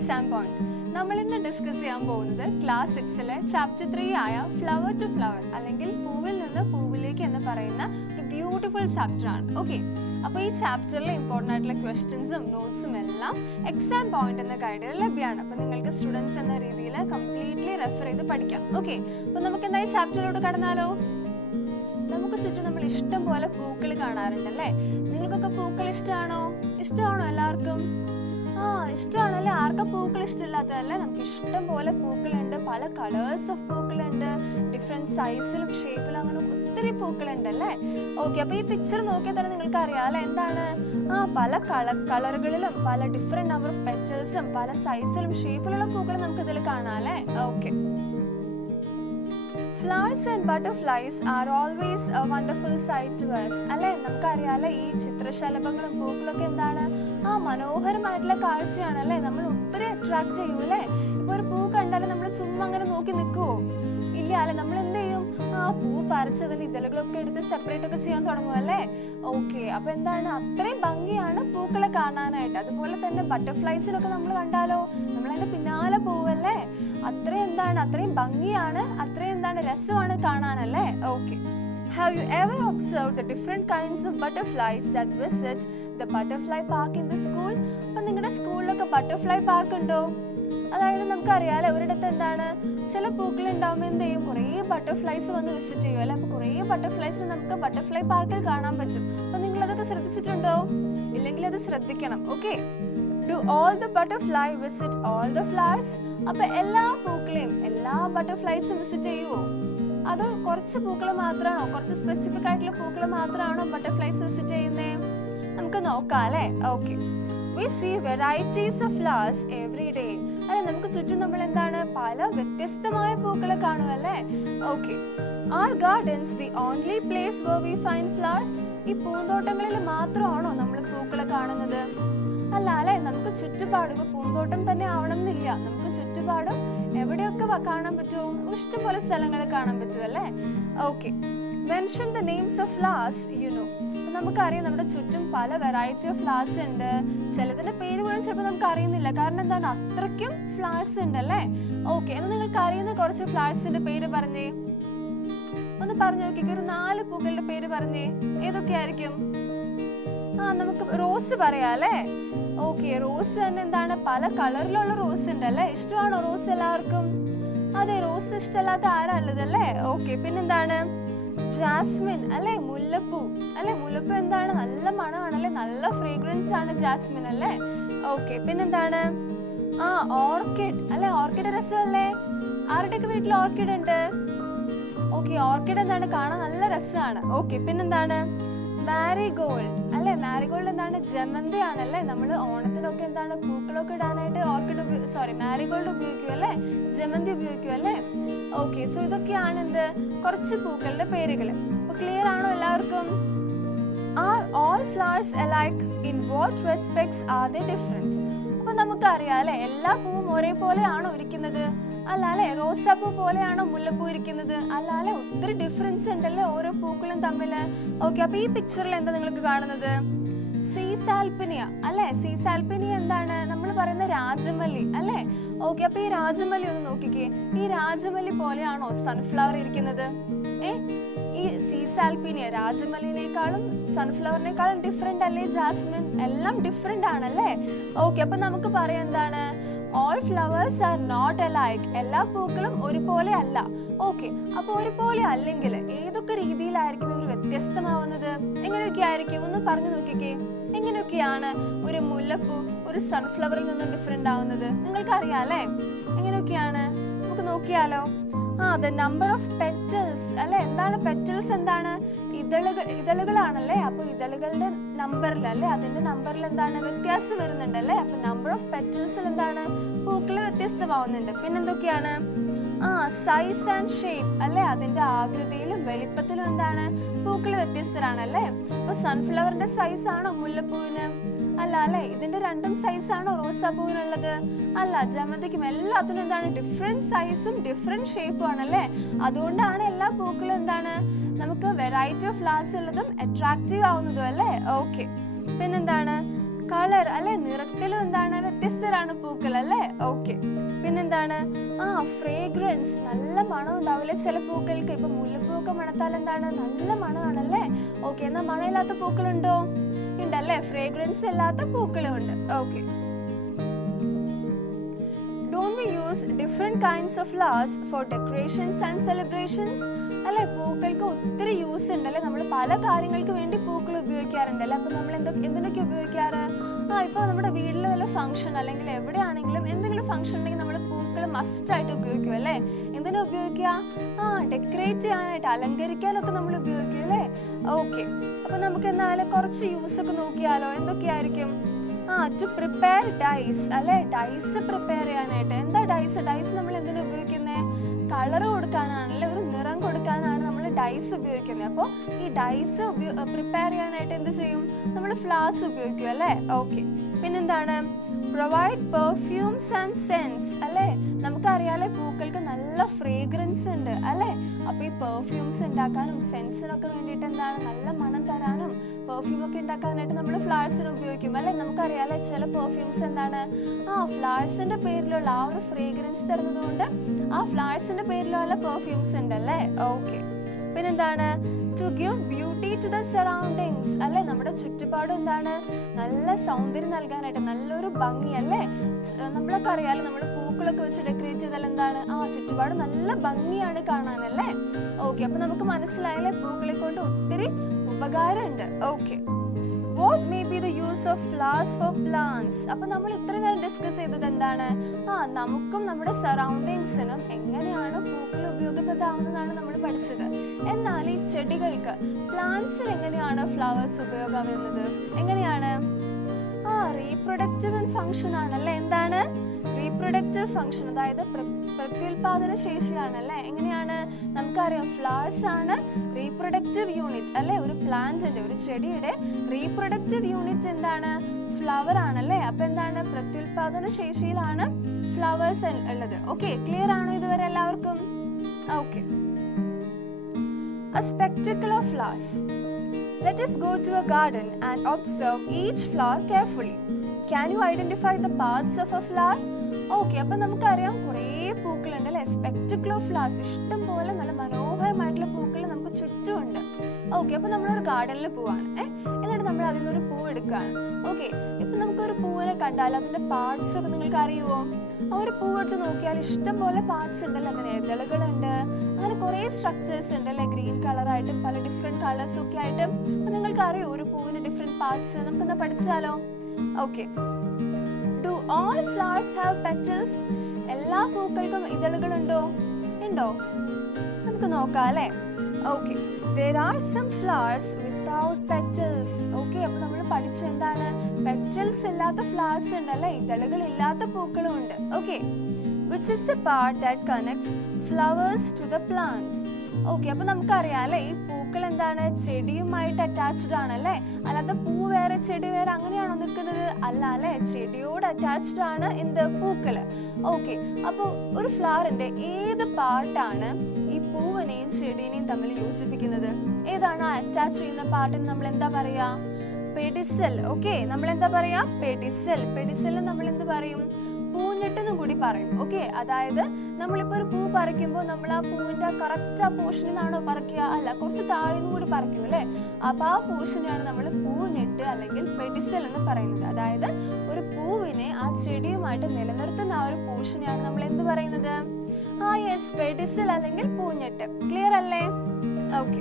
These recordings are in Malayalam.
Exam point. നമ്മൾ ഇന്ന് ഡിസ്കസ് ചെയ്യാൻ പോകുന്നത് ക്ലാസ് 6ലെ ചാപ്റ്റർ 3 ആയ ഫ്ലവർ ടു ഫ്ലവർ അല്ലെങ്കിൽ പൂവിൽ നിന്ന് പൂവിലേക്ക് എന്ന് പറയുന്ന ഒരു ബ്യൂട്ടിഫുൾ ചാപ്റ്റർ ആണ്. ഓക്കെ, അപ്പോൾ ഈ ചാപ്റ്ററിലെ ഇമ്പോർട്ടൻ്റ് ആയിട്ടുള്ള ക്വസ്റ്റ്യൻസും നോട്ട്സും എല്ലാം എക്സാം പോയിന്റ് എന്ന ഗൈഡിൽ ലഭ്യമാണ്. അപ്പോൾ നിങ്ങൾക്ക് സ്റ്റുഡൻസ് എന്ന രീതിയിൽ കംപ്ലീറ്റ്ലി റെഫർ ചെയ്ത് പഠിക്കാം. ഓക്കെ, അപ്പോൾ നമുക്ക് എന്താ ഈ ചാപ്റ്ററിലോട്ട് കടന്നാലോ? നമുക്ക് ചുറ്റും നമ്മൾ ഇഷ്ടം പോലെ പൂക്കൾ കാണാറുണ്ടല്ലേ? നിങ്ങൾക്കൊക്കെ പൂക്കൾ ഇഷ്ടമാണോ എല്ലാവർക്കും? ഇഷ്ടമാണല്ലേ? ആർക്കും പൂക്കൾ ഇഷ്ടമില്ലാത്തതല്ലേ? നമുക്ക് ഇഷ്ടം പോലെ പൂക്കളുണ്ട്, പല കളേഴ്സ് ഓഫ് പൂക്കളുണ്ട്, ഡിഫറെൻറ്റ് സൈസിലും ഷേപ്പിലും, അങ്ങനെ ഒത്തിരി പൂക്കളുണ്ടല്ലേ? ഓക്കെ, അപ്പോൾ ഈ പിക്ചർ നോക്കിയാൽ തന്നെ നിങ്ങൾക്ക് അറിയാം അല്ലേ എന്താണ്? പല കളറുകളിലും പല ഡിഫറെൻറ്റ് നമ്പർ ഓഫ് പെറ്റൽസും പല സൈസിലും ഷേപ്പിലുള്ള പൂക്കൾ നമുക്ക് ഇതിൽ കാണാം അല്ലേ? Okay. Flowers and butterflies are always a wonderful sight to us. അല്ലേ? നമുക്കറിയാലേ ഈ ചിത്രശലഭങ്ങളും പൂക്കളൊക്കെ എന്താണ്? മനോഹരമായിട്ടുള്ള കാഴ്ചയാണല്ലേ? നമ്മൾ ഒത്തിരി അട്രാക്ട് ചെയ്യും അല്ലേ? ഇപ്പോൾ ഒരു പൂ കണ്ടാലും നമ്മൾ ചുമ്മാ അങ്ങനെ നോക്കി നിൽക്കുവോ? ഇല്ല അല്ലെ? നമ്മൾ എന്ത് ചെയ്യും? പൂ പറിച്ചതിന് ഇതളുകളൊക്കെ എടുത്ത് സെപ്പറേറ്റ് ഒക്കെ ചെയ്യാൻ തുടങ്ങും അല്ലേ? ഓക്കെ, അപ്പൊ എന്താണ്? അത്രയും ഭംഗിയാണ് പൂക്കളെ കാണാനായിട്ട്. അതുപോലെ തന്നെ ബട്ടർഫ്ലൈസിലൊക്കെ നമ്മൾ കണ്ടാലോ, നമ്മൾ അതിന്റെ പിന്നാലെ പോവല്ലേ? അത്രയും ഭംഗിയാണ്, അത്രയും രസമാണ് കാണാനല്ലേ? Okay. Have you ever observed the different kinds of butterflies that visit the butterfly park in the school? അപ്പോൾ നിങ്ങളുടെ സ്കൂളിലൊക്കെ ബട്ടർഫ്ലൈ പാർക്ക് ഉണ്ടോ? അതായത് നമുക്കറിയാലോ ഒരിടത്ത് എന്താണ് ചില പൂക്കൾ ഉണ്ടാവുമ്പോൾ എന്ത് ചെയ്യും? കുറേ ബട്ടർഫ്ലൈസ് വന്ന് വിസിറ്റ് ചെയ്യും അല്ലെ? അപ്പോൾ കുറേ ബട്ടർഫ്ലൈസിന് നമുക്ക് ബട്ടർഫ്ലൈ പാർക്കിൽ കാണാൻ പറ്റും. അപ്പോൾ നിങ്ങൾ അതൊക്കെ ശ്രദ്ധിച്ചിട്ടുണ്ടോ? ഇല്ലെങ്കിൽ അത് ശ്രദ്ധിക്കണം. Okay. Do all the butterfly visit all the flowers? അപ്പോൾ എല്ലാ പൂക്കളെയും എല്ലാ ബട്ടർഫ്ലൈസും വിസിറ്റ് ചെയ്യുമോ? അതോ കുറച്ച് പൂക്കൾ മാത്രമാണോ, കുറച്ച് സ്പെസിഫിക് ആയിട്ടുള്ള പൂക്കൾ മാത്രമാണോ ബട്ടർഫ്ലൈസ് വിസിറ്റ് ചെയ്യുന്നത്? നമുക്ക് നോക്കാം അല്ലേ? Okay. We see varieties of flowers every day. അല്ലെ? നമുക്ക് ചുറ്റും നമ്മൾ എന്താണ് പല വ്യത്യസ്തമായ പൂക്കളെ കാണുമല്ലേ? Okay. Are gardens the only place where we find flowers? ഈ പൂന്തോട്ടങ്ങളിൽ മാത്രമാണോ നമ്മൾ പൂക്കളെ കാണുന്നത്? അല്ല അല്ലെ? നമുക്ക് ചുറ്റുപാടും ഇപ്പൊ പൂന്തോട്ടം തന്നെ ആവണമെന്നില്ല, നമുക്ക് ചുറ്റുപാടും എവിടെയൊക്കെ കാണാൻ പറ്റും? ഇഷ്ടംപോലെ സ്ഥലങ്ങൾ കാണാൻ പറ്റും അല്ലേ? Okay. Mention the names of flowers you know. നമുക്കറിയാം നമ്മുടെ ചുറ്റും പല വെറൈറ്റി ഓഫ് ഫ്ലവേഴ്സ് ഉണ്ട്. ചിലതിന്റെ പേര് പോലും ചിലപ്പോൾ നമുക്ക് അറിയുന്നില്ല, കാരണം എന്താണ് അത്രയ്ക്കും ഫ്ലവേഴ്സ് ഉണ്ട് അല്ലേ? ഓക്കെ, എന്നാൽ നിങ്ങൾക്ക് അറിയുന്ന കുറച്ച് ഫ്ലവേഴ്സിന്റെ പേര് പറഞ്ഞേ, ഒന്ന് പറഞ്ഞു നോക്കിക്കോ. ഒരു 4 പൂക്കളുടെ പേര് പറഞ്ഞേ, ഏതൊക്കെയായിരിക്കും? നമുക്ക് റോസ് പറയാം അല്ലേ? ഓക്കെ, റോസ് തന്നെ എന്താണ് പല കളറിലുള്ള റോസ് ഉണ്ട് അല്ലേ? ഇഷ്ടമാണോ റോസ് എല്ലാവർക്കും? അതെ, റോസ് ഇഷ്ടമല്ലാത്ത ആരല്ലത് അല്ലേ? ഓക്കെ, പിന്നെന്താണ്? ജാസ്മിൻ അല്ലെ? മുല്ലപ്പൂ അല്ലെ? മുല്ലപ്പൂ എന്താണ് നല്ല മണമാണല്ലേ? നല്ല ഫ്രേഗ്രൻസ് ആണ് ജാസ്മിൻ അല്ലേ? ഓക്കെ, പിന്നെന്താണ്? ഓർക്കിഡ് അല്ലെ? ഓർക്കിഡ് രസമല്ലേ? ആരുടെയൊക്കെ വീട്ടിൽ ഓർക്കിഡ് ഉണ്ട്? ഓക്കെ, ഓർക്കിഡ് എന്താണ് കാണാൻ നല്ല രസമാണ്. ഓക്കെ, പിന്നെന്താണ്? മാരിഗോൾഡ് അല്ലെ? മാരിഗോൾഡ് എന്താണ് ജമന്തി ആണല്ലേ? നമ്മൾ ഓണത്തിനൊക്കെ എന്താണ് പൂക്കളൊക്കെ ഇടാനായിട്ട് മാരിഗോൾഡ് ഉപയോഗിക്കും അല്ലേ? ജമന്തി ഉപയോഗിക്കും അല്ലേ? ഓക്കെ, സോ ഇതൊക്കെയാണ് എന്ത് കുറച്ച് പൂക്കളുടെ പേരുകൾ. അപ്പൊ ക്ലിയർ ആണോ എല്ലാവർക്കും? Are all flowers alike? In what respects are they different? അപ്പൊ നമുക്കറിയാം അല്ലെ എല്ലാ പൂവും ഒരേപോലെ ആണോ ഇരിക്കുന്നത്? അല്ല അല്ലെ? റോസാപ്പൂ പോലെയാണോ മുല്ലപ്പൂ ഇരിക്കുന്നത്? അല്ല അല്ലെ? ഒത്തിരി ഡിഫറൻസ് ഉണ്ടല്ലേ ഓരോ പൂക്കളും തമ്മിൽ. ഓക്കെ, അപ്പൊ ഈ പിക്ചറിൽ എന്താ നിങ്ങൾക്ക് കാണുന്നത്? സീസാൽപിനിയ അല്ലെ? സീസാൽപിനിയ എന്താണ് നമ്മൾ പറയുന്ന രാജമല്ലി അല്ലെ? ഓക്കെ, അപ്പൊ ഈ രാജമല്ലി ഒന്ന് നോക്കിക്കേ. ഈ രാജമല്ലി പോലെയാണോ സൺഫ്ലവർ ഇരിക്കുന്നത്? ഈ സീസാൽപിനിയ രാജമല്ലിനേക്കാളും സൺഫ്ലവറിനേക്കാളും ഡിഫറെന്റ് അല്ലേ ജാസ്മിൻ? എല്ലാം ഡിഫറെന്റ് ആണല്ലേ? ഓക്കെ, അപ്പൊ നമുക്ക് പറയാം എന്താണ്? All flowers are not alike. എല്ലാ പൂക്കളും ഒരുപോലെ അല്ല. ഓക്കെ, അപ്പൊ ഒരുപോലെ അല്ലെങ്കിൽ ഏതൊക്കെ രീതിയിലായിരിക്കും ഇവർ വ്യത്യസ്തമാവുന്നത്? എങ്ങനെയൊക്കെ ആയിരിക്കും? ഒന്ന് പറഞ്ഞു നോക്കിക്കേ. എങ്ങനെയൊക്കെയാണ് ഒരു മുല്ലപ്പൂ ഒരു സൺഫ്ലവറിൽ നിന്നും ഡിഫറെന്റ് ആവുന്നത്? നിങ്ങൾക്ക് അറിയാം അല്ലേ? എങ്ങനെയൊക്കെയാണ്? നമുക്ക് നോക്കിയാലോ. the number of petals അല്ലെ? എന്താണ് പെറ്റൽസ്? എന്താണ് ഇതളുകളാണല്ലേ? അപ്പൊ ഇതളുകളുടെ നമ്പറിൽ അല്ലെ അതിന്റെ നമ്പറിൽ എന്താണ് വ്യത്യാസം വരുന്നുണ്ടല്ലേ? അപ്പൊ നമ്പർ ഓഫ് പെറ്റൽസിൽ എന്താണ് പൂക്കള് വ്യത്യസ്തമാവുന്നുണ്ട്. പിന്നെന്തൊക്കെയാണ്? സൈസ് ആൻഡ് ഷേപ്പ് അല്ലെ? അതിന്റെ ആകൃതിയിലും വലിപ്പത്തിലും എന്താണ് പൂക്കള് വ്യത്യസ്തരാണല്ലേ? അപ്പൊ സൺഫ്ലവറിന്റെ സൈസ് ആണോ മുല്ലപ്പൂവിന്? അല്ല അല്ലെ? ഇതിന്റെ രണ്ടും സൈസ് ആണോ റോസാപ്പൂവിനുള്ളത്? അല്ല, ജമന്തിക്കും എല്ലാത്തിനും എന്താണ് ഡിഫറെന്റ് സൈസും ഡിഫറെന്റ് ഷേപ്പും ആണല്ലേ? അതുകൊണ്ടാണ് എല്ലാ പൂക്കളും എന്താണ് നമുക്ക് വെറൈറ്റി ഓഫ് ഫ്ലവേഴ്സ് ഉള്ളതും അട്രാക്റ്റീവ് ആവുന്നതും അല്ലേ? ഓക്കെ, പിന്നെന്താണ്? കളർ അല്ലെ, നിറത്തിലും എന്താണ് വ്യത്യസ്തരാണ് പൂക്കൾ അല്ലേ. ഓക്കെ, പിന്നെന്താണ് ഫ്രേഗ്രൻസ്, നല്ല മണം ഉണ്ടാവില്ലേ ചില പൂക്കൾക്ക്. ഇപ്പൊ മുല്ലപ്പൂവൊക്കെ മണത്താൽ എന്താണ് നല്ല മണമാണല്ലേ. ഓക്കെ, എന്നാൽ മണമില്ലാത്ത പൂക്കളുണ്ടോ? ഉണ്ടല്ലേ, ഫ്രേഗ്രൻസ് ഇല്ലാത്ത പൂക്കളും ഉണ്ട്. Okay, don't we use different kinds of flowers for decorations and celebrations? അല്ലെ, പൂക്കൾക്ക് ഒത്തിരി യൂസ് ഉണ്ട് അല്ലെ. നമ്മൾ പല കാര്യങ്ങൾക്ക് വേണ്ടി പൂക്കൾ ഉപയോഗിക്കാറുണ്ടല്ലേ. അപ്പൊ നമ്മൾ എന്തൊക്കെ ഉപയോഗിക്കാറ്? ഇപ്പൊ നമ്മുടെ വീട്ടിൽ വല്ല ഫംഗ്ഷൻ അല്ലെങ്കിൽ എവിടെയാണെങ്കിലും എന്തെങ്കിലും ഫംഗ്ഷൻ ഉണ്ടെങ്കിൽ നമ്മൾ പൂക്കൾ മസ്റ്റ് ആയിട്ട് ഉപയോഗിക്കും അല്ലേ. എന്തിനാ ഉപയോഗിക്കുക? ഡെക്കറേറ്റ് ചെയ്യാനായിട്ട്, അലങ്കരിക്കാനൊക്കെ നമ്മൾ ഉപയോഗിക്കും അല്ലേ. ഓക്കെ, അപ്പൊ നമുക്ക് എന്നാലും കുറച്ച് യൂസ് ഒക്കെ നോക്കിയാലോ. എന്തൊക്കെയായിരിക്കും? ടു പ്രിപ്പയർ ഡൈസ് അല്ലെ, ഡൈസ് പ്രിപ്പയർ ചെയ്യാനായിട്ട്. എന്താ ഡൈസ്? ഡൈസ് നമ്മൾ എന്തിനാ ഉപയോഗിക്കുന്നത്? കളർ കൊടുക്കാനാണല്ലേ, ഒരു നിറം കൊടുക്കാനാണ് നമ്മൾ ഡൈസ് ഉപയോഗിക്കുന്നത്. അപ്പോൾ ഈ ഡൈസ് പ്രിപ്പയർ ചെയ്യാനായിട്ട് എന്ത് ചെയ്യും? നമ്മൾ ഫ്ലവേഴ്സ് ഉപയോഗിക്കും അല്ലേ. ഓക്കെ, പിന്നെന്താണ്? പ്രൊവൈഡ് പെർഫ്യൂംസ് ആൻഡ് സെൻസ് അല്ലേ. നമുക്കറിയാലേ പൂക്കൾക്ക് നല്ല ഫ്രേഗ്രൻസ് ഉണ്ട് അല്ലേ. അപ്പൊ ഈ പെർഫ്യൂംസ് ഉണ്ടാക്കാനും സെൻസിനൊക്കെ വേണ്ടിയിട്ട് എന്താണ്, നല്ല മണം തരാനും പെർഫ്യൂം ഒക്കെ ഉണ്ടാക്കാനായിട്ട് നമ്മൾ ഫ്ലവേഴ്സിന് ഉപയോഗിക്കും അല്ലെ. നമുക്കറിയാലേ ചില പെർഫ്യൂംസ് എന്താണ്, ഫ്ലവേഴ്സിന്റെ പേരിലുള്ള ആ ഒരു ഫ്രേഗ്രൻസ് തരുന്നത് കൊണ്ട് ആ ഫ്ലവേഴ്സിന്റെ പേരിലുള്ള പെർഫ്യൂംസ് ഉണ്ടല്ലേ. ഓക്കെ, പിന്നെന്താണ്? To give beauty to the surroundings അല്ലെ. നമ്മുടെ ചുറ്റുപാടും എന്താണ്, നല്ല സൗന്ദര്യം നൽകാനായിട്ട്, നല്ലൊരു ഭംഗി അല്ലേ. നമ്മളൊക്കെ അറിയാലോ, നമ്മൾ പൂക്കളൊക്കെ വെച്ച് ഡെക്കറേറ്റ് ചെയ്താൽ എന്താണ്, ചുറ്റുപാട് നല്ല ഭംഗിയാണ് കാണാനല്ലേ. ഓക്കെ, അപ്പൊ നമുക്ക് മനസ്സിലായല്ലേ പൂക്കളെ കൊണ്ട് ഒത്തിരി ഉപകാരമുണ്ട്. Okay, what may be the use of flowers for plants? അപ്പൊ നമ്മൾ ഇത്രയും നേരം ഡിസ്കസ് ചെയ്തത് എന്താണ്, നമുക്കും നമ്മുടെ സറൗണ്ടിങ്സിനും എങ്ങനെയാണ് പൂക്കൾ ഉപയോഗപ്രദമാവുന്നതാണ് നമ്മൾ പഠിച്ചത്. എന്നാൽ ഈ ചെടികൾക്ക്, പ്ലാന്റ്സിന് എങ്ങനെയാണ് ഫ്ലവേഴ്സ് ഉപയോഗമാവുന്നത്? എങ്ങനെയാണ്? റീപ്രൊഡക്റ്റീവ് ഫംഗ്ഷൻ ആണല്ലേ. എന്താണ് റീപ്രൊഡക്റ്റീവ് ഫംഗ്ഷൻ? അതായത് പ്രത്യുൽപാദന ശേഷിയാണല്ലേ. എങ്ങനെയാണ്? നമുക്കറിയാം ഫ്ലവേഴ്സ് ആണ് റീപ്രൊഡക്റ്റീവ് യൂണിറ്റ് അല്ലെ. ഒരു പ്ലാന്റിന്റെ, ഒരു ചെടിയുടെ റീപ്രൊഡക്റ്റീവ് യൂണിറ്റ് എന്താണ്? ഫ്ലവർ ആണല്ലേ. അപ്പൊ എന്താണ്? പ്രത്യുൽപാദന ശേഷിയിലാണ് ഫ്ലവേഴ്സ് ഉള്ളത്. ഓക്കെ, ക്ലിയർ ആണോ ഇതുവരെ എല്ലാവർക്കും? Okay, a spectacle of flowers. Let us go to a garden and observe each flower carefully. Can you identify the parts of a flower? Okay, അപ്പൊ നമുക്കറിയാം കുറേ പൂക്കളുണ്ട് അല്ലെ. സ്പെക്ടക്കിൾ ഓഫ് ഫ്ലവേഴ്സ്, ഇഷ്ടം പോലെ നല്ല മനോഹരമായിട്ടുള്ള പൂക്കൾ നമുക്ക് ചുറ്റുമുണ്ട്. ഓക്കെ, അപ്പൊ നമ്മളൊരു ഗാർഡനിൽ പോവാണ്. എന്നിട്ട് നമ്മൾ അതിൽ നിന്നൊരു പൂ എടുക്കുകയാണ്. ഓക്കെ, ഇപ്പൊ നമുക്കൊരു പൂവിനെ കണ്ടാൽ അതിന്റെ പാർട്സ് ഒക്കെ നിങ്ങൾക്ക് അറിയുമോ? ഒരു പൂവെടുത്ത് നോക്കിയാൽ ഇഷ്ടം പോലെ പാർട്സ് ഉണ്ടല്ലോ. അതിന് ഇതളുകളുണ്ട്, അങ്ങനെ കുറേ സ്ട്രക്ചേഴ്സ് ഉണ്ട് അല്ലെ. ഗ്രീൻ കളറായിട്ട് പല ഡിഫറെന്റ് കളേഴ്സ് ഒക്കെ ആയിട്ട്. അപ്പൊ നിങ്ങൾക്ക് അറിയോ ഒരു പൂവിന് ഡിഫറെന്റ് പാർട്സ്? നമുക്കൊന്ന് പഠിച്ചാലോ. Okay, do all flowers have petals? എല്ലാ പൂക്കൾക്കും ഇതളുകളുണ്ടോ? ഉണ്ടോ? നമുക്ക് നോക്കാം അല്ലേ. Okay, there are some flowers without petals. Okay, അപ്പൊ നമ്മൾ പഠിച്ചു എന്താണ്, പെറ്റൽസ് ഇല്ലാത്ത ഫ്ലവേഴ്സ് ഉണ്ടല്ലേ, ഇതളുകൾ ഇല്ലാത്ത പൂക്കളും ഉണ്ട്. Okay, which is the part that connects flowers to the plant? Okay, അപ്പൊ നമുക്കറിയാം അല്ലെ, ഈ പൂക്കൾ എന്താണ്, ചെടിയുമായിട്ട് അറ്റാച്ച്ഡ് ആണല്ലേ. അല്ലാതെ പൂ വേറെ ചെടി വേറെ അങ്ങനെയാണോ നിൽക്കുന്നത്? അല്ല അല്ലെ, ചെടിയോട് അറ്റാച്ച്ഡ് ആണ് എന്ത്, പൂക്കള്. ഓക്കെ, അപ്പൊ ഒരു ഫ്ലവറിന്റെ ഏത് പാർട്ടാണ് ഈ പൂവിനെയും ചെടീനെയും തമ്മിൽ യോജിപ്പിക്കുന്നത്? ഏതാണ് അറ്റാച്ച് ചെയ്യുന്ന പാർട്ടിന് നമ്മൾ എന്താ പറയാ? പെഡിസൽ. ഓക്കെ, നമ്മൾ എന്താ പറയാ? പെഡിസൽ. പെഡിസലിന് നമ്മൾ എന്ത് പറയും? പൂഞ്ഞെട്ടെന്നും കൂടി പറയും. ഓക്കെ, അതായത് നമ്മളിപ്പോ ഒരു പൂ പറിക്കുമ്പോൾ നമ്മൾ ആ പൂവിന്റെ കറക്റ്റ് ആ പോർഷനിൽ നിന്നാണോ പറിക്കുക? അല്ല, കുറച്ച് താഴെന്ന് കൂടി പറിക്കും അല്ലെ. അപ്പൊ ആ പോർഷനാണ് നമ്മൾ പൂഞ്ഞെട്ട് അല്ലെങ്കിൽ പെഡിസൽ എന്ന് പറയുന്നത്. അതായത് ഒരു പൂവിനെ ആ ചെടിയുമായിട്ട് നിലനിർത്തുന്ന ആ ഒരു പോർഷനെയാണ് നമ്മൾ എന്ത് പറയുന്നത്? യെസ്, പെഡിസൽ അല്ലെങ്കിൽ പൂഞ്ഞെട്ട്. ക്ലിയർ അല്ലേ? ഓക്കെ,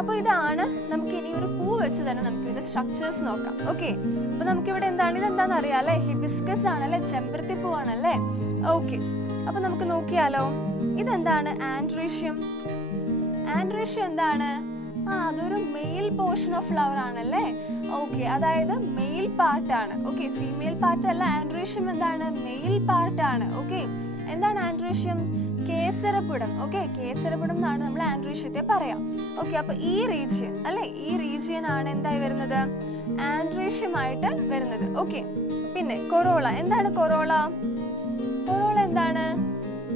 അപ്പൊ ഇതാണ് നമുക്ക് ഇനി ഒരു പൂ വെച്ച് തന്നെ നമുക്ക് ഇതിന്റെ സ്ട്രക്ചേഴ്സ് നോക്കാം. ഓക്കെ, അപ്പൊ നമുക്കിവിടെ എന്താണ്, ഇതെന്താണെന്ന് അറിയാം അല്ലെ, ഹിബിസ്കസ് ആണല്ലേ, ചെമ്പരത്തി പൂവാണല്ലേ. ഓക്കെ, അപ്പൊ നമുക്ക് നോക്കിയാലോ. ഇതെന്താണ്? ആൻഡ്രീഷ്യം. ആൻഡ്രീഷ്യം എന്താണ്? അതൊരു മെയിൽ പോർഷൻ ഓഫ് ഫ്ലവർ ആണല്ലേ. ഓക്കെ, അതായത് മെയിൽ പാർട്ട് ആണ്. ഓക്കെ, ഫീമെയിൽ പാർട്ട് അല്ല. ആൻഡ്രീഷ്യം എന്താണ്? മെയിൽ പാർട്ട് ആണ്. ഓക്കെ, എന്താണ് ആൻഡ്രീഷ്യം? കേസരപ്പുടം. ഓക്കെ, കേസരപ്പുടം എന്നാണ് നമ്മൾ ആൻഡ്രീഷ്യത്തെ പറയാം. ഓക്കെ, അപ്പൊ ഈ റീജിയൻ അല്ലെ, ഈ റീജിയൻ ആണ് എന്തായി വരുന്നത്? ആൻഡ്രീഷ്യമായിട്ട് വരുന്നത്. ഓക്കെ, പിന്നെ കൊറോള. എന്താണ് കൊറോള? കൊറോള എന്താണ്?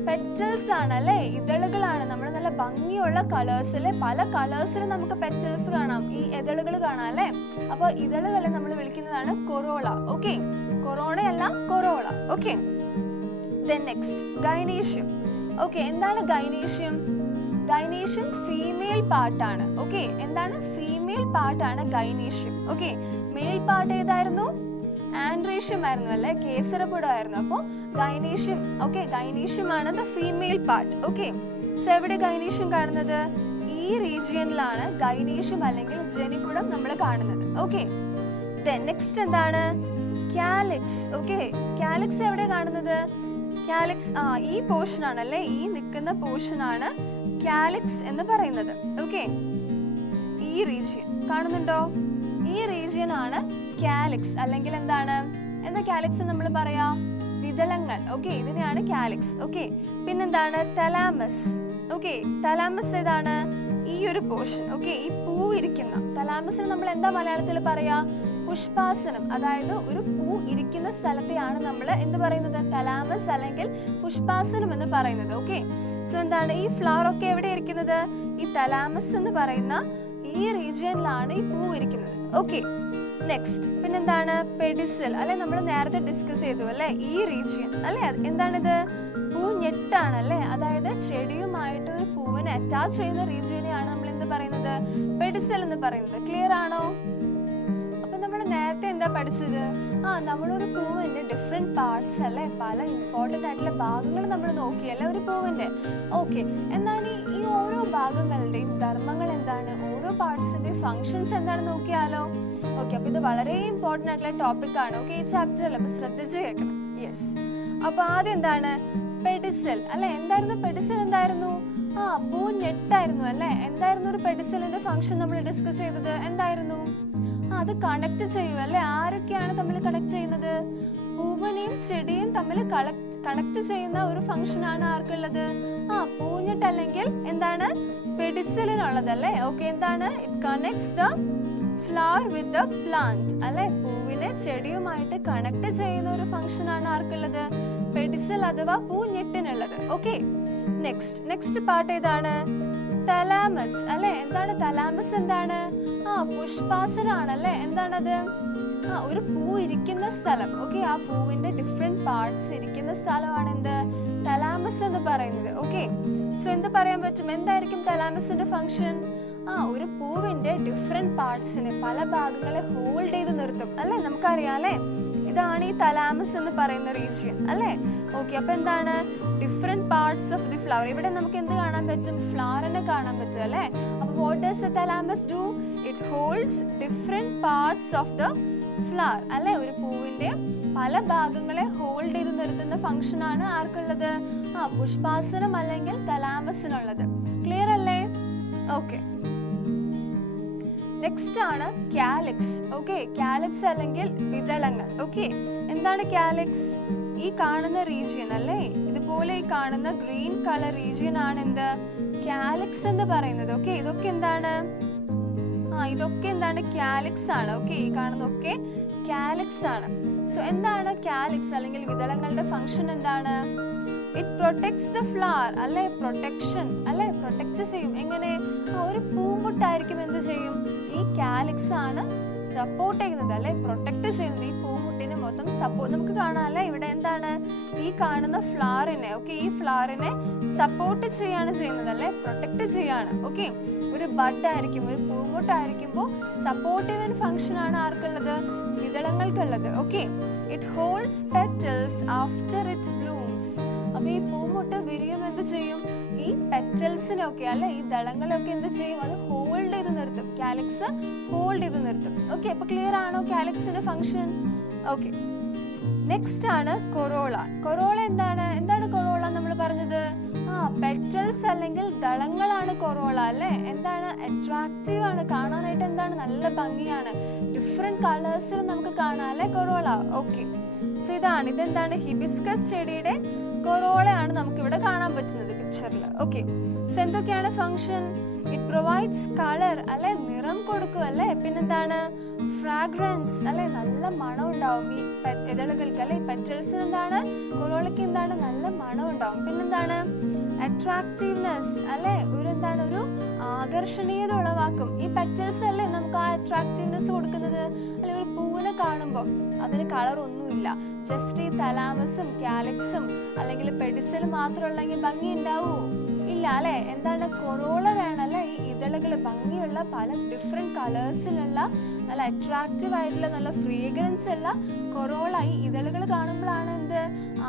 പെറ്റൽസ് ആണ് അല്ലേ, ഇതളുകളാണ്. നമ്മൾ നല്ല ഭംഗിയുള്ള കളേഴ്സിലെ പല കളേഴ്സിലും നമുക്ക് പെറ്റൽസ് കാണാം, ഈ ഇതളുകൾ കാണാം അല്ലേ. അപ്പോൾ ഇതളുകളെ നമ്മൾ വിളിക്കുന്നതാണ് കൊറോള. ഓക്കെ, കൊറോണയല്ല corolla. Okay, then next gynoecium. Okay, എന്താണ് ഗൈനീഷ്യം? ഗൈനീഷ്യം ഫീമെയിൽ പാർട്ടാണ്. ഓക്കെ, എന്താണ്? ഫീമെയിൽ പാർട്ടാണ് ഗൈനീഷ്യം. ഓക്കെ, മെയിൽ പാർട്ട് ഏതായിരുന്നു? ആൻഡ്രീഷ്യം ആയിരുന്നു അല്ലെ, കേസരപുടമായിരുന്നു. അപ്പോൾ ഗൈനീഷ്യം. ഓക്കെ, ഗൈനീഷ്യമാണ് the female part. Okay, so എവിടെ ഗൈനീഷ്യം കാണുന്നത്? ഈ റീജിയനിലാണ് ഗൈനീഷ്യം അല്ലെങ്കിൽ ജനികുടം നമ്മൾ കാണുന്നത്. ഓക്കെ, ദെൻ നെക്സ്റ്റ് എന്താണ്? കാലിക്സ്. ഓക്കെ, കാലിക്സ് എവിടെ കാണുന്നത്? കാലിക്സ് ഈ പോർഷൻ ആണല്ലേ, ഈ നിൽക്കുന്ന പോർഷൻ ആണ് കാലിക്സ് എന്ന് പറയുന്നത്. ഓക്കെ, ഈ റീജിയൻ കാണുന്നുണ്ടോ? ഈ റീജിയൻ ആണ് കാലിക്സ്, അല്ലെങ്കിൽ എന്താണ്? എന്താ കാലിക്സ് നമ്മൾ പറയാ? വിതളങ്ങൾ. ഓക്കെ, ഇതിനെയാണ് കാലിക്സ്. ഓക്കെ, പിന്നെന്താണ്? തലാമസ്. ഓക്കെ, തലാമസ് ഏതാണ്? ഈ ഒരു പോർഷൻ. ഓക്കെ, ഈ പൂ ഇരിക്കുന്ന തലാമസിന് നമ്മൾ എന്താ മലയാളത്തിൽ പറയാ? പുഷ്പാസനം. അതായത് ഒരു പൂ ഇരിക്കുന്ന സ്ഥലത്തെയാണ് നമ്മൾ എന്ത് പറയുന്നത്? തലാമസ് അല്ലെങ്കിൽ പുഷ്പാസനം എന്ന് പറയുന്നത്. ഓക്കെ, സോ എന്താണ്? ഈ ഫ്ലവർ ഒക്കെ എവിടെ ഇരിക്കുന്നത്? ഈ തലാമസ് എന്ന് പറയുന്ന ഈ റീജിയനിലാണ് ഈ പൂ ഇരിക്കുന്നത്. ഓക്കെ, നെക്സ്റ്റ് പിന്നെന്താണ്? പെഡിസിൽ അല്ലെ, നമ്മൾ നേരത്തെ ഡിസ്കസ് ചെയ്തു അല്ലെ, ഈ റീജിയൻ അല്ലെ. എന്താണിത്? പൂഞ്ഞെട്ടാണ് അല്ലെ, അതായത് ചെടിയുമായിട്ട് ഒരു പൂവിനെ അറ്റാച്ച് ചെയ്യുന്ന റീജിയനെയാണ് നമ്മൾ എന്ത് പറയുന്നത്? പെഡിസിൽ എന്ന് പറയുന്നത്. ക്ലിയർ ആണോ? അപ്പൊ നമ്മൾ നേരത്തെ എന്താ പഠിച്ചത്? നമ്മളൊരു പൂവിന്റെ ഡിഫറെന്റ് പാർട്സ് അല്ലെ, പല ഇമ്പോർട്ടന്റ് ആയിട്ടുള്ള ഭാഗങ്ങൾ നമ്മൾ നോക്കിയല്ലേ ഒരു പൂവിന്റെ. ഓക്കെ, എന്നാൽ ഈ ഓരോ ഭാഗങ്ങളുടെയും ധർമ്മങ്ങൾ എന്താണ്? ഓരോ പാർട്സിന്റെയും ഫങ്ഷൻസ് എന്താണെന്ന് നോക്കിയാലോ? ഓക്കെ, അപ്പൊ ഇത് വളരെ ഇമ്പോർട്ടന്റ് ആയിട്ടുള്ള ടോപ്പിക് ആണ്. ഓക്കെ, ഈ ചാപ്റ്ററിൽ അപ്പൊ ശ്രദ്ധിച്ച് കേൾക്കണം. യെസ്, അപ്പൊ ആദ്യം എന്താണ്? പെഡിസൽ അല്ലെ. എന്തായിരുന്നു പെഡിസൽ? എന്തായിരുന്നു? പൂഞ്ഞെട്ടായിരുന്നു അല്ലെ. എന്തായിരുന്നു ഒരു പെഡിസലിന്റെ ഫംഗ്ഷൻ നമ്മൾ ഡിസ്കസ് ചെയ്തത്? എന്തായിരുന്നു? അത് കണക്ട് ചെയ്യും അല്ലെ. ആരൊക്കെയാണ് തമ്മിൽ കണക്ട് ചെയ്യുന്നത്? പൂവിനെയും ചെടിയും തമ്മിൽ കണക്ട് ചെയ്യുന്ന ഒരു ഫംഗ്ഷൻ ആണ് ആർക്കുള്ളത്? പൂഞ്ഞെട്ട് അല്ലെങ്കിൽ എന്താണ്? പെഡിസലിനുള്ളത് അല്ലെ. ഓക്കെ, എന്താണ്? It connects the flower with the plant അല്ലെ. പൂവിനെ ചെടിയുമായിട്ട് കണക്ട് ചെയ്യുന്ന ഒരു ഫംഗ്ഷൻ ആണ് ആർക്കുള്ളത്? പെഡിസൽ അഥവാ പൂഞ്ഞെട്ടിനുള്ളത്. ഓക്കെ, നെക്സ്റ്റ് പാർട്ട് ഏതാണ്? തലാമസ് അല്ലെ. എന്താണ് തലാമസ്? എന്താണ്? പുഷ്പാസനാണ് അല്ലെ. എന്താണത്? ഒരു പൂ ഇരിക്കുന്ന സ്ഥലം. ഓക്കെ, ആ പൂവിന്റെ ഡിഫറെന്റ് പാർട്സ് ഇരിക്കുന്ന സ്ഥലമാണ് എന്ത്? തലാമസ് എന്ന് പറയുന്നത്. ഓക്കെ, സോ എന്ത് പറയാൻ പറ്റും? എന്തായിരിക്കും തലാമസിന്റെ ഫംഗ്ഷൻ? ഒരു പൂവിന്റെ ഡിഫറെന്റ് പാർട്സിനെ, പല ഭാഗങ്ങളെ ഹോൾഡ് ചെയ്ത് നിർത്തും അല്ലെ. നമുക്കറിയാം അല്ലെ, ഇതാണ് ഈ തലാമസ് എന്ന് പറയുന്ന റീജിയൻ അല്ലെ. ഓക്കെ, അപ്പൊ എന്താണ്? Different parts of the flower. ഇവിടെ നമുക്ക് എന്ത് കാണാൻ പറ്റും? ഫ്ലവറിനെ കാണാൻ പറ്റും അല്ലെ. അപ്പൊ what does the thalamus do? It holds different parts of the flower അല്ലെ. ഒരു പൂവിന്റെ പല ഭാഗങ്ങളെ ഹോൾഡ് ചെയ്ത് നിർത്തുന്ന ഫംഗ്ഷൻ ആണ് ആർക്കുള്ളത്? പുഷ്പാസനം അല്ലെങ്കിൽ തലാമസിനുള്ളത്. ക്ലിയർ അല്ലേ? ഓക്കെ, നെക്സ്റ്റ് ആണ് കാലിക്സ്. ഓക്കെ, കാലിക്സ് അല്ലെങ്കിൽ വിതളങ്ങൾ. ഓക്കെ, എന്താണ് കാലിക്സ്? ഈ കാണുന്ന റീജിയൻ അല്ലേ, ഇതുപോലെ ഈ കാണുന്ന ഗ്രീൻ കളർ റീജിയൻ ആണ് എന്ത്? കാലിക്സ് എന്ന് പറയുന്നത്. ഓക്കെ, ഇതൊക്കെ എന്താണ്? ഇതൊക്കെ എന്താണ്? കാലിക്സ് ആണ്. ഓക്കെ, ഈ കാണുന്നതൊക്കെ കാലിക്സ് ആണ്. സോ എന്താണ് കാലിക്സ് അല്ലെങ്കിൽ വിതളങ്ങളുടെ ഫംഗ്ഷൻ എന്താണ്? ഇറ്റ് പ്രൊട്ടക്ട്സ് ദ ഫ്ലവർ അല്ലെ. പ്രൊട്ടക്ഷൻ അല്ലെ, പ്രൊട്ടക്ട് ചെയ്യും. എങ്ങനെ? ഒരു പൂമുട്ടായിരിക്കും എന്ത് ചെയ്യും? ഈ കാലിക്സ് ആണ് സപ്പോർട്ട് ചെയ്യുന്നത് അല്ലെ, പ്രൊട്ടക്ട് ചെയ്യുന്നത്. ഈ പൂമുട്ടിനെ മൊത്തം സപ്പോർട്ട് നമുക്ക് കാണാം അല്ലെ. ഇവിടെ എന്താണ്? ഈ കാണുന്ന ഫ്ലവറിനെ, ഓക്കെ, ഈ ഫ്ലവറിനെ സപ്പോർട്ട് ചെയ്യാണ് ചെയ്യുന്നത് അല്ലെ, പ്രൊട്ടക്ട് ചെയ്യാണ്. ഓക്കെ, ഒരു ബഡ് ആയിരിക്കും, ഒരു പൂമുട്ടായിരിക്കുമ്പോൾ സപ്പോർട്ടീവ് ഫംഗ്ഷൻ ആണ് ആർക്കുള്ളത്? വിതളങ്ങൾക്കുള്ളത്. Okay, it holds petals after it blooms. അപ്പൊ ഈ പൂമുട്ട് വിരിയും എന്ത് ചെയ്യും? ഈ പെറ്റൽസിനൊക്കെ അല്ലെ, ഈ ദളങ്ങളൊക്കെ എന്ത് ചെയ്യും? അത് ഹോൾഡ് ചെയ്ത് നിർത്തും. കാലിക്സ് ഹോൾഡ് ചെയ്ത് നിർത്തും. ഓക്കെ, അപ്പൊ ക്ലിയർ ആണോ കാലിക്സിന്റെ ഫംഗ്ഷൻ? ഓക്കെ, നെക്സ്റ്റ് ആണ് കൊറോള. കൊറോള എന്താണ് കൊറോള നമ്മൾ പറഞ്ഞത്? പെറ്റൽസ് അല്ലെങ്കിൽ ദളങ്ങളാണ് കൊറോള അല്ലെ. എന്താണ്? അട്രാക്റ്റീവ് ആണ്, കാണാനായിട്ട് എന്താണ്? നല്ല ഭംഗിയാണ്. ഡിഫറെന്റ് കളേഴ്സിൽ നമുക്ക് കാണാം അല്ലെ കൊറോള. ഓക്കെ, സോ ഇതെന്താണ്? ഹിബിസ്കസ് ചെടിയുടെ കൊറോളയാണ് നമുക്ക് ഇവിടെ കാണാൻ പറ്റുന്നത് പിക്ചറിൽ. ഓക്കെ, സോ എന്തൊക്കെയാണ് ഫംഗ്ഷൻ? ഇറ്റ് പ്രൊവൈഡ്സ് കളർ അല്ലെ, നിറം കൊടുക്കും അല്ലെ. പിന്നെന്താണ്? ഫ്രാഗ്രൻസ് അല്ലെ, നല്ല മണം ഉണ്ടാവും ഈ ഇതളുകൾക്ക് അല്ലെ. ഈ പെറ്റൽസിന് എന്താണ്? കൊറോളയ്ക്ക് എന്താണ്? നല്ല മണം ഉണ്ടാവും. പിന്നെന്താണ്? അട്രാക്റ്റീവ്നെസ് അല്ലെ, ഒരു ആകർഷണീയത ഉളവാക്കും. ഈ പെറ്റൽസ് അല്ലേ നമുക്ക് ആ അട്രാക്റ്റീവ്നെസ് കൊടുക്കുന്നത്. അല്ലെ, ഒരു പൂവിനെ കാണുമ്പോൾ അതിന് കളർ ഒന്നുമില്ല, ജസ്റ്റ് ഈ തലാമസും കാലിക്സും അല്ലെങ്കിൽ പെഡിസലും മാത്രമുള്ളെങ്കിൽ ഭംഗി ഉണ്ടാവൂ? ഇല്ല അല്ലെ. എന്താണ്? കൊറോള വേണമല്ലേ, ഈ ഇതളുകൾ ഭംഗിയുള്ള പല ഡിഫറെന്റ് കളേഴ്സിലുള്ള നല്ല അട്രാക്റ്റീവ് ആയിട്ടുള്ള നല്ല ഫ്രീഗ്രൻസ് ഉള്ള കൊറോള ഈ ഇതളുകൾ കാണുമ്പോഴാണ് എന്ത്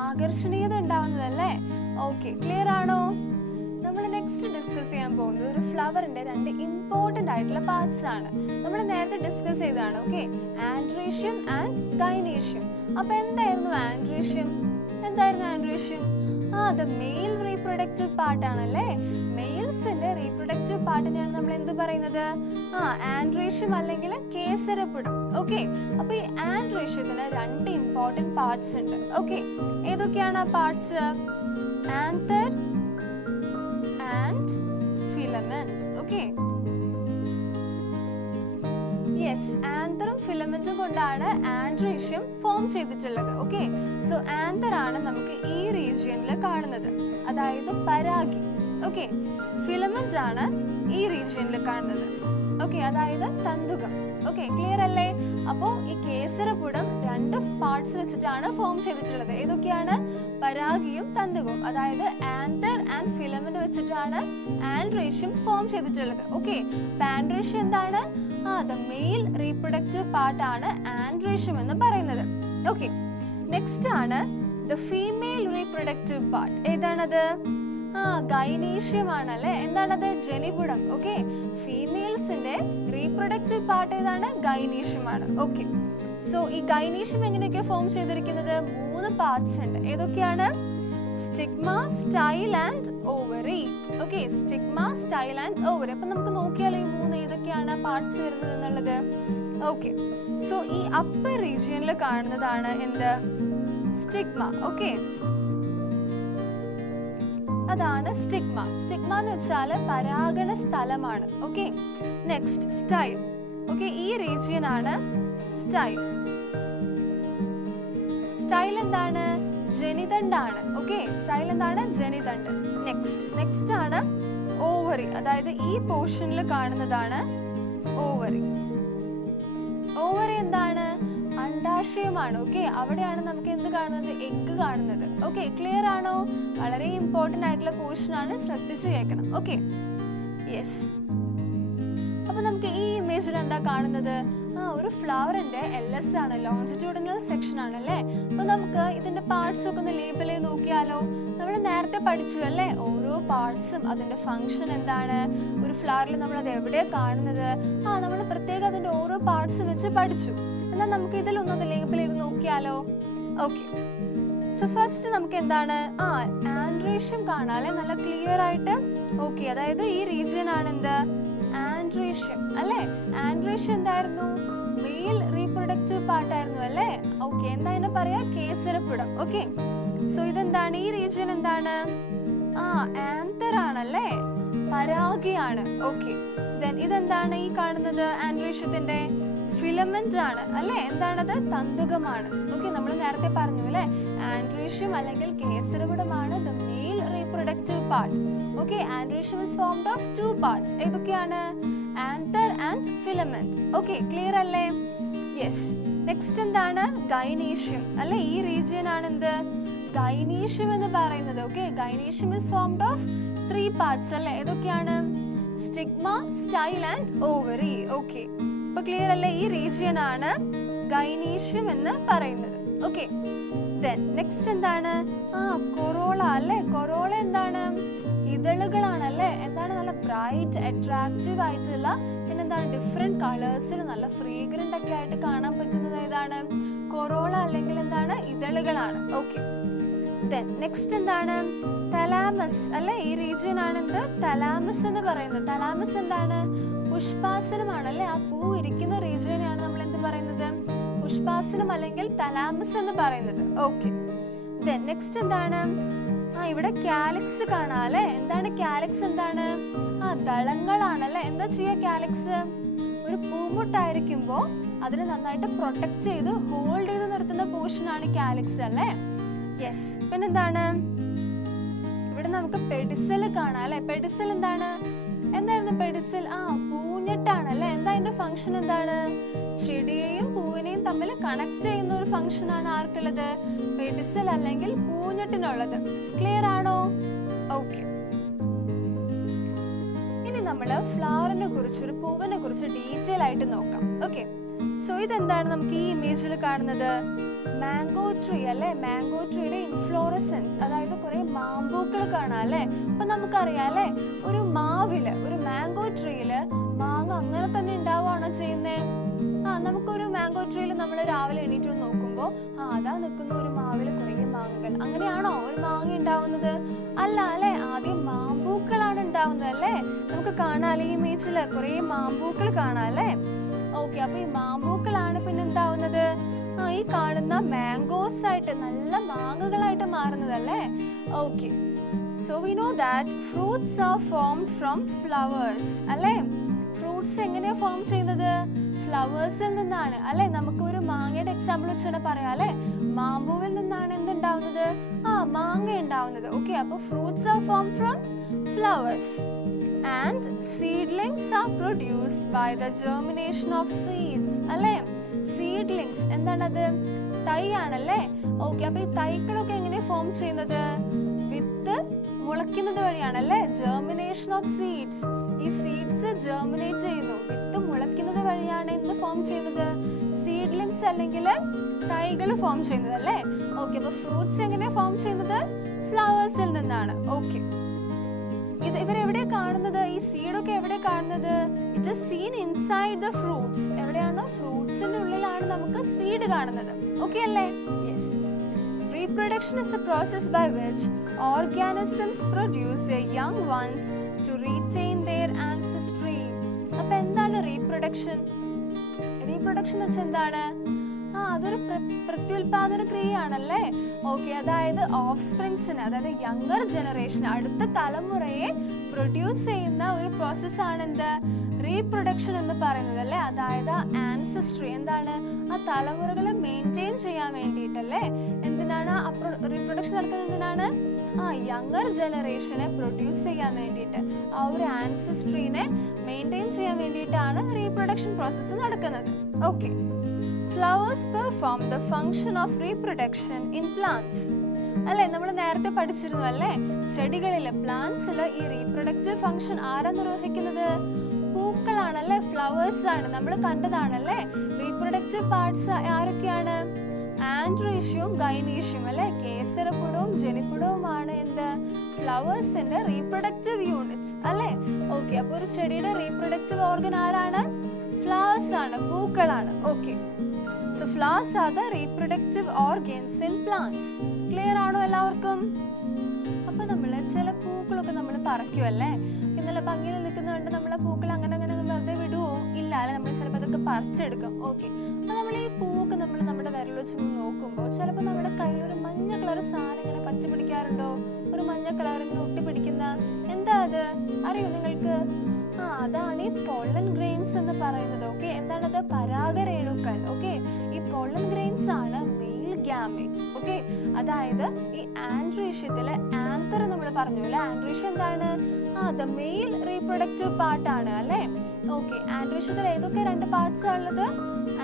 ആകർഷണീയത ഉണ്ടാവുന്നത് അല്ലേ. ഓക്കെ, ക്ലിയർ ആണോ? നമ്മൾ നെക്സ്റ്റ് ഡിസ്കസ് ചെയ്യാൻ പോകുന്നത് ഒരു ഫ്ലവറിന്റെ 2 ഇമ്പോർട്ടന്റ് ആയിട്ടുള്ള പാർട്സ് ആണ്. നമ്മൾ നേരത്തെ ഡിസ്കസ് ചെയ്തതാണ്. Okay, androecium and gynoecium. അപ്പൊ എന്തായിരുന്നു androecium? The male reproductive part ആണല്ലേ. മെയിൽസിന്റെ റീപ്രൊഡക്റ്റീവ് പാർട്ടിനെയാണ് നമ്മൾ എന്ത് പറയുന്നത്? ആൻഡ്രീഷ്യം അല്ലെങ്കിൽ കേസരപ്പുടം. ഓക്കെ, അപ്പൊ ഈ ആൻഡ്രീഷ്യത്തിന് 2 ഇമ്പോർട്ടന്റ് പാർട്സ് ഉണ്ട്. ഓക്കെ, ഏതൊക്കെയാണ് ആ parts? Anther and filament. Okay, yes, ആന്തറും ഫിലമെന്റും കൊണ്ടാണ് ആൻഡ്രീഷ്യം ഫോം ചെയ്തിട്ടുള്ളത്. ഓക്കെ, സോ ആന്തർ ആണ് നമുക്ക് ഈ റീജിയനിൽ കാണുന്നത്, അതായത് പരാഗി. ഓക്കെ, ഫിലമെന്റ് ആണ് ഈ റീജിയനിൽ കാണുന്നത്. ഓക്കെ, അതായത് തന്തുകം. ഓക്കെ, ക്ലിയർ അല്ലേ? അപ്പോൾ ഈ കേസരപുടം 2 പാർട്സ് വെച്ചിട്ടാണ് ഫോം ചെയ്തിട്ടുള്ളത്. ഏതൊക്കെയാണ്? പരാഗിയും തന്തുകവും, അതായത് ആന്തർ ആൻഡ് ഫിലമെന്റ് വെച്ചിട്ടാണ് ആൻഡ്രീഷ്യം ഫോം ചെയ്തിട്ടുള്ളത്. ഓക്കെ, ആൻഡ്രീഷ്യം എന്താണ്? ദ മെയിൽ റീപ്രൊഡക്റ്റീവ് പാർട്ട് ആണ് ആൻഡ്രീഷ്യം എന്ന് പറയുന്നത്. ഓക്കെ, നെക്സ്റ്റ് ആണ് ദ ഫീമെയിൽ റീപ്രൊഡക്റ്റീവ് പാർട്ട്. ഏതാണത്? ഗൈനീഷ്യം ആണല്ലേ. എന്താണത്? ജനിപുടം. ഓക്കെ, ഫീമെയിൽസിന്റെ റീപ്രൊഡക്റ്റീവ് പാർട്ട് ഏതാണ്? ഗൈനീഷ്യമാണ്. ഓക്കെ, സോ ഈ ഗൈനീഷ്യം എങ്ങനെയൊക്കെ ഫോം ചെയ്തിരിക്കുന്നത്? 3 പാർട്സ് ഉണ്ട്. ഏതൊക്കെയാണ്? Stigma, style and ovary. Okay, stigma, style and ovary. അപ്പൊ നമുക്ക് നോക്കിയാലോ ഈ 3 ഏതൊക്കെയാണ് പാർട്സ് വരുന്നത് എന്നുള്ളത്. ഓക്കെ, സോ ഈ അപ്പർ റീജിയനിൽ കാണുന്നതാണ് എന്ത്? സ്റ്റിഗ്മ. ഓക്കെ, അതാണ് സ്റ്റിഗ്മ. സ്റ്റിഗ്മ എന്ന് വെച്ചാൽ പരാഗണ സ്ഥലമാണ്. Okay, next style. ഓക്കെ, ഈ റീജിയൻ ആണ് സ്റ്റൈൽ. സ്റ്റൈൽ എന്താണ്? ജനിതണ്ടാണ്. ഓക്കെ, സ്റ്റൈൽ എന്താണ്? ജനിതണ്ട്. നെക്സ്റ്റ് ആണ് ഓവറി, അതായത് ഈ പോർഷനിൽ കാണുന്നതാണ് ഓവറി. ഓവറി എന്താണ്? അണ്ഡാശയമാണ്. ഓക്കെ, അവിടെയാണ് നമുക്ക് എന്ത് കാണുന്നത്? എഗ്ഗ് കാണുന്നത്. ഓക്കെ, ക്ലിയർ ആണോ? വളരെ ഇമ്പോർട്ടന്റ് ആയിട്ടുള്ള പോർഷൻ ആണ്, ശ്രദ്ധിച്ച് കേൾക്കണം. Okay, yes. അപ്പൊ നമുക്ക് ഈ ഇമേജിൽ എന്താ കാണുന്നത്? ഒരു ഫ്ലവറിന്റെ LS ആണ്, ലോഞ്ചിറ്റ്യൂഡിനൽ സെക്ഷൻ ആണല്ലേ. അപ്പൊ നമുക്ക് ഇതിന്റെ പാർട്സ് ഒക്കെ ഒന്ന് ലേബിൾ ചെയ്ത് നോക്കിയാലോ? നമ്മൾ നേരത്തെ പഠിച്ചു അല്ലേ, ഓരോ പാർട്സും അതിന്റെ ഫംഗ്ഷൻ എന്താണ്, ഒരു ഫ്ലവറിൽ നമ്മൾ അത് എവിടെയാണ് കാണുന്നത്, നമ്മൾ പ്രത്യേകം അതിന്റെ ഓരോ പാർട്സ് വെച്ച് പഠിച്ചു. എന്നാൽ നമുക്ക് ഇതിലൊന്നത് ലേബിൾ ചെയ്ത് നോക്കിയാലോ? ഓക്കെ, സോ ഫസ്റ്റ് നമുക്ക് എന്താണ്? ആൻഡ്രീഷ്യം കാണാം അല്ലെ, നല്ല ക്ലിയർ ആയിട്ട്. ഓക്കെ, അതായത് ഈ റീജിയൻ ആണ് എന്ത്? ആൻഡ്രീഷ്യം അല്ലെ. ആൻഡ്രീഷ്യം എന്തായിരുന്നു? മെയിൽ റീപ്രൊഡക്റ്റീവ് പാർട്ട് ആയിരുന്നു അല്ലേ. ഓക്കെ, എന്താ അതിനെ പറയാ? കേസരപ്പുടം. ഓക്കെ, സോ ഇതെന്താണ്? ഈ റീജിയൻ എന്താണ്? ആന്തർ ആണല്ലേ, പരാഗിയാണ്. ഓക്കെ, ദെൻ ഇതെന്താണ് ഈ കാണുന്നത്? ആൻഡ്രീഷ്യത്തിന്റെ ഫിലമെന്റ് ആണ് അല്ലെ. എന്താണത്? തന്തുകമാണ്. ഓക്കെ, നമ്മൾ നേരത്തെ പറഞ്ഞു അല്ലെ, ആൻഡ്രീഷ്യം അല്ലെങ്കിൽ കേസരപുടമാണ് the male reproductive part. Okay, androecium is formed of 2 parts. ഏതൊക്കെയാണ്? Anther and filament. Okay, clear അല്ലേ? യെസ്. നെക്സ്റ്റ് എന്താണ്? ഗൈനീഷ്യം അല്ലെ. ഈ റീജിയൻ ആണ് എന്ത്? ഗൈനീഷ്യം എന്ന് പറയുന്നത്. Okay, gynoecium is formed of 3 parts അല്ലെ. ഏതൊക്കെയാണ്? Stigma, style and ovary. Okay, ഇപ്പൊ ക്ലിയർ അല്ലേ? ഈ റീജിയൻ ആണ് ഗൈനീഷ്യം എന്ന് പറയുന്നത്. ഓക്കെ, ദെൻ നെക്സ്റ്റ് എന്താണ്? കൊറോള അല്ലെ. കൊറോള എന്താണ്? ഇതളുകളാണല്ലേ. എന്താണ്? നല്ല ബ്രൈറ്റ് അട്രാക്റ്റീവ് ആയിട്ടുള്ള, പിന്നെന്താണ്? ഡിഫറെന്റ് കളേഴ്സിൽ നല്ല ഫ്രീഗ്രന്റ് ഒക്കെ ആയിട്ട് കാണാൻ പറ്റുന്നത് ഏതാണ്? കൊറോള അല്ലെങ്കിൽ എന്താണ്? ഇതളുകളാണ്. ഓക്കെ, ദെൻ നെക്സ്റ്റ് എന്താണ്? തലാമസ് അല്ലെ. ഈ റീജിയൻ ആണ് എന്ത്? തലാമസ് എന്ന് പറയുന്നത്. തലാമസ് എന്താണ്? പുഷ്പാസനമാണല്ലേ. ആ പൂ ഇരിക്കുന്ന റീജിയനെയാണ് നമ്മൾ എന്ത് പറയുന്നത്? പുഷ്പാസനം അല്ലെങ്കിൽ തലാമസ് എന്ന് പറയുന്നത്. ഓക്കെ, ദെൻ നെക്സ്റ്റ് എന്താണ്? ഇവിടെ കാലിക്സ് കാണാം അല്ലെ. എന്താണ് കാലിക്സ്? എന്താണ്? ദളങ്ങളാണല്ലേ. എന്താ ചെയ്യാ കാലിക്സ്? ഒരു പൂമുട്ടായിരിക്കുമ്പോ അതിനെ നന്നായിട്ട് പ്രൊട്ടക്ട് ചെയ്ത് ഹോൾഡ് ചെയ്ത് നിർത്തുന്ന പോർഷൻ ആണ് കാലിക്സ് അല്ലേ. യെസ്. പിന്നെന്താണ്? ഇവിടെ നമുക്ക് പെഡിസൽ കാണാം അല്ലെ. പെഡിസൽ എന്താണ്? എന്തായിരുന്നു പെഡിസൽ? പൂഞ്ഞെട്ടാണ് അല്ലെ. എന്താ അതിന്റെ ഫംഗ്ഷൻ? എന്താണ്? ചെടിയെയും പൂവിനെയും തമ്മിൽ കണക്ട് ചെയ്യുന്ന ഒരു ഫംഗ്ഷൻ ആണ് ആർക്കുള്ളത്? പെഡിസൽ അല്ലെങ്കിൽ പൂഞ്ഞെട്ടിനുള്ളത്. ക്ലിയർ ആണോ? ഓക്കെ. ഇനി നമ്മള് ഫ്ലവറിനെ കുറിച്ച്, ഒരു പൂവിനെ കുറിച്ച് ഡീറ്റെയിൽ ആയിട്ട് നോക്കാം. ഓക്കെ. സോ ഇതെന്താണ് നമുക്ക് ഈ ഇമേജിൽ കാണുന്നത്? മാംഗോ ട്രീ അല്ലെ. മാംഗോ ട്രീയുടെ ഇൻഫ്ലോറസൻസ്, അതായത് കുറെ മാമ്പൂക്കൾ കാണാം അല്ലെ. അപ്പൊ നമുക്കറിയാം അല്ലെ, ഒരു മാവില്, ഒരു മാംഗോ ട്രീയില് മാങ്ങ അങ്ങനെ തന്നെ ഉണ്ടാവുകയാണോ ചെയ്യുന്നേ? നമുക്കൊരു മാംഗോ ട്രീയിൽ നമ്മൾ രാവിലെ എണീറ്റ് നോക്കുമ്പോ അതാ നിൽക്കുന്ന ഒരു മാവില് കുറെ മാങ്ങകൾ, അങ്ങനെയാണോ ഒരു മാങ്ങ ഉണ്ടാവുന്നത്? അല്ല അല്ലെ. ആദ്യം മാമ്പൂക്കളാണ് ഉണ്ടാവുന്നത് അല്ലെ. നമുക്ക് കാണാം ഈ ഇമേജില് കുറെ മാമ്പൂക്കൾ കാണാം അല്ലെ. ഓക്കെ. അപ്പൊ ഈ മാമ്പൂക്കളാണ് പിന്നെ എന്താവുന്നത്? ഈ കാണുന്ന മാംഗോസ് ആയിട്ട്, നല്ല മാങ്ങകളായിട്ട് മാറുന്നത് അല്ലേ. Okay. So we know that fruits are formed from flowers അല്ലേ. ഫ്രൂട്ട്സ് എങ്ങനെയാ ഫോം ചെയ്യുന്നത്? ഫ്ലവേഴ്സിൽ നിന്നാണ് അല്ലെ. നമുക്ക് ഒരു മാങ്ങയുടെ എക്സാമ്പിൾ വെച്ച് തന്നെ പറയാം അല്ലെ. മാമ്പൂവിൽ നിന്നാണ് എന്തുണ്ടാവുന്നത്? മാങ്ങ ഉണ്ടാവുന്നത്. ഓക്കെ. അപ്പൊ fruits R form from flowers. And seedlings are produced by the germination of seeds അല്ലേ. സീഡ്ലിങ്സ് എന്താണത്? തൈ ആണല്ലേ. ഓക്കെ. അപ്പൊ ഈ തൈകളൊക്കെ എങ്ങനെ ഫോം ചെയ്യുന്നത്? വിത്ത് മുളയ്ക്കുന്നത് വഴിയാണല്ലേ. Germination of seeds. ഈ സീഡ്സ് ജെർമിനേറ്റ് ചെയ്യുന്നു, വിത്ത് മുളയ്ക്കുന്നത് വഴിയാണ് എന്ത് ഫോം ചെയ്യുന്നത്? സീഡ്ലിങ്സ് അല്ലെങ്കിൽ തൈകൾ ഫോം ചെയ്യുന്നത് അല്ലേ. ഓക്കെ. അപ്പൊ ഫ്രൂട്ട്സ് എങ്ങനെ ഫോം ചെയ്യുന്നത്? ഫ്ലവേഴ്സിൽ നിന്നാണ്. ഓക്കെ. ഇവരെവിടെയാ കാണുന്നത്? ഈ സീഡൊക്കെ എവിടെ കാണുന്നത്? It is scene inside the fruits. എവിടെയാണ്? ഫ്രൂട്ട്സിന്റെ ഉള്ളിലാണ് നമുക്ക് സീഡ് കാണുന്നത്. ഓക്കെ അല്ലേ? Yes. Reproduction is a process by which organisms produce their young ones to retain their ancestry. അപ്പൊ എന്താണ് റീപ്രൊഡക്ഷൻ? റീപ്രൊഡക്ഷൻ എന്ന് വെച്ചാൽ എന്താണ്? അതൊരു പ്രത്യുൽപാദന ക്രിയയാണല്ലേ. ഓക്കെ. അതായത് ഓഫ് സ്പ്രിങ്സിന്, അതായത് യങ്ങർ ജനറേഷൻ, അടുത്ത തലമുറയെ പ്രൊഡ്യൂസ് ചെയ്യുന്ന ഒരു പ്രോസസ്സാണ് എന്ത്? റീപ്രൊഡക്ഷൻ എന്ന് പറയുന്നത് അല്ലേ. അതായത് ആൻസസ്ട്രി എന്താണ്? ആ തലമുറകളെ മെയിൻറ്റെയിൻ ചെയ്യാൻ വേണ്ടിയിട്ടല്ലേ. എന്തിനാണ് റീപ്രൊഡക്ഷൻ നടക്കുന്നത്? എന്തിനാണ്? യങ്ങർ ജനറേഷനെ പ്രൊഡ്യൂസ് ചെയ്യാൻ വേണ്ടിയിട്ട്, ആ ഒരു ആൻസസ്ട്രീനെ മെയിൻറ്റെയിൻ ചെയ്യാൻ വേണ്ടിയിട്ടാണ് റീപ്രൊഡക്ഷൻ പ്രോസസ്സ് നടക്കുന്നത്. Okay. Flowers perform the function of reproduction in plants. അല്ലേ. നമ്മൾ നേരത്തെ പഠിച്ചിരുന്നു അല്ലേ. ചെടികളിലെ, പ്ലാന്റ്സില് ഈ റീപ്രൊഡക്റ്റീവ് ഫംഗ്ഷൻ ആരാ നിർവഹിക്കുന്നത്? പൂക്കളാണല്ലേ. ഫ്ലവേഴ്സ് ആണ്. നമ്മൾ കണ്ടതാണല്ലേ. റീപ്രൊഡക്റ്റീവ് പാർട്സ് ആരൊക്കെയാണ്? ആൻഡ്രീഷ്യവും ഗൈനീഷ്യവും അല്ലെ. കേസരപ്പുടവും ജനിപ്പുടവുമാണ് എന്ത്? ഫ്ലവേഴ്സിന്റെ റീപ്രൊഡക്റ്റീവ് യൂണിറ്റ്സ് അല്ലെ. ഓക്കെ. അപ്പൊ ഒരു ചെടിയുടെ റീപ്രൊഡക്റ്റീവ് ഓർഗൻ ആരാണ്? ഫ്ലവേഴ്സ് ആണ്, പൂക്കളാണ്. Okay. So flowers are the reproductive organs in plants. Clear ആണോ എല്ലാവർക്കും? അപ്പൊ നമ്മള് ചില പൂക്കളൊക്കെ നമ്മൾ പറിക്കുമല്ലേ. ഇന്നലെ ഭംഗിയിൽ നിൽക്കുന്നതുകൊണ്ട് നമ്മളെ പൂക്കൾ അങ്ങനെ വെറുതെ വിടുവോ? ഇല്ല അല്ലെ. നമ്മൾ ചിലപ്പോൾ അതൊക്കെ പറിച്ചെടുക്കും. ഓക്കെ. അപ്പൊ നമ്മൾ ഈ പൂക്ക് നമ്മൾ നമ്മുടെ വിരൽ വെച്ച് നോക്കുമ്പോൾ ചിലപ്പോൾ നമ്മുടെ കയ്യിലൊരു മഞ്ഞ കളർ സാധനം ഇങ്ങനെ പറ്റി പിടിക്കാറുണ്ടോ? ഒരു മഞ്ഞ കളർ ഇങ്ങനെ ഒട്ടിപ്പിടിക്കുന്ന, എന്താ അത്? അറിയോ നിങ്ങൾക്ക്? അതാണ് ഈ പോളൻ ഗ്രെയിൻസ് എന്ന് പറയുന്നത്. ഓക്കെ. എന്താണത്? പരാഗരേണുക്കൾ. ഓക്കെ. ഈ പോളൻ ഗ്രെയിൻസ് ആണ് മെയിൽ ഗ്യാമേറ്റ്. ഓക്കെ. അതായത് ഈ ആൻഡ്രീഷ്യത്തിലെ ആന്തർ നമ്മൾ പറഞ്ഞു അല്ലെ. ആൻഡ്രീഷ്യ എന്താണ്? ദ മെയിൽ റീപ്രൊഡക്റ്റീവ് പാർട്ടാണ് അല്ലെ. ഓക്കെ. ആൻഡ്രീഷ്യത്തിൽ ഏതൊക്കെ രണ്ട് പാർട്സ് ഉള്ളത്?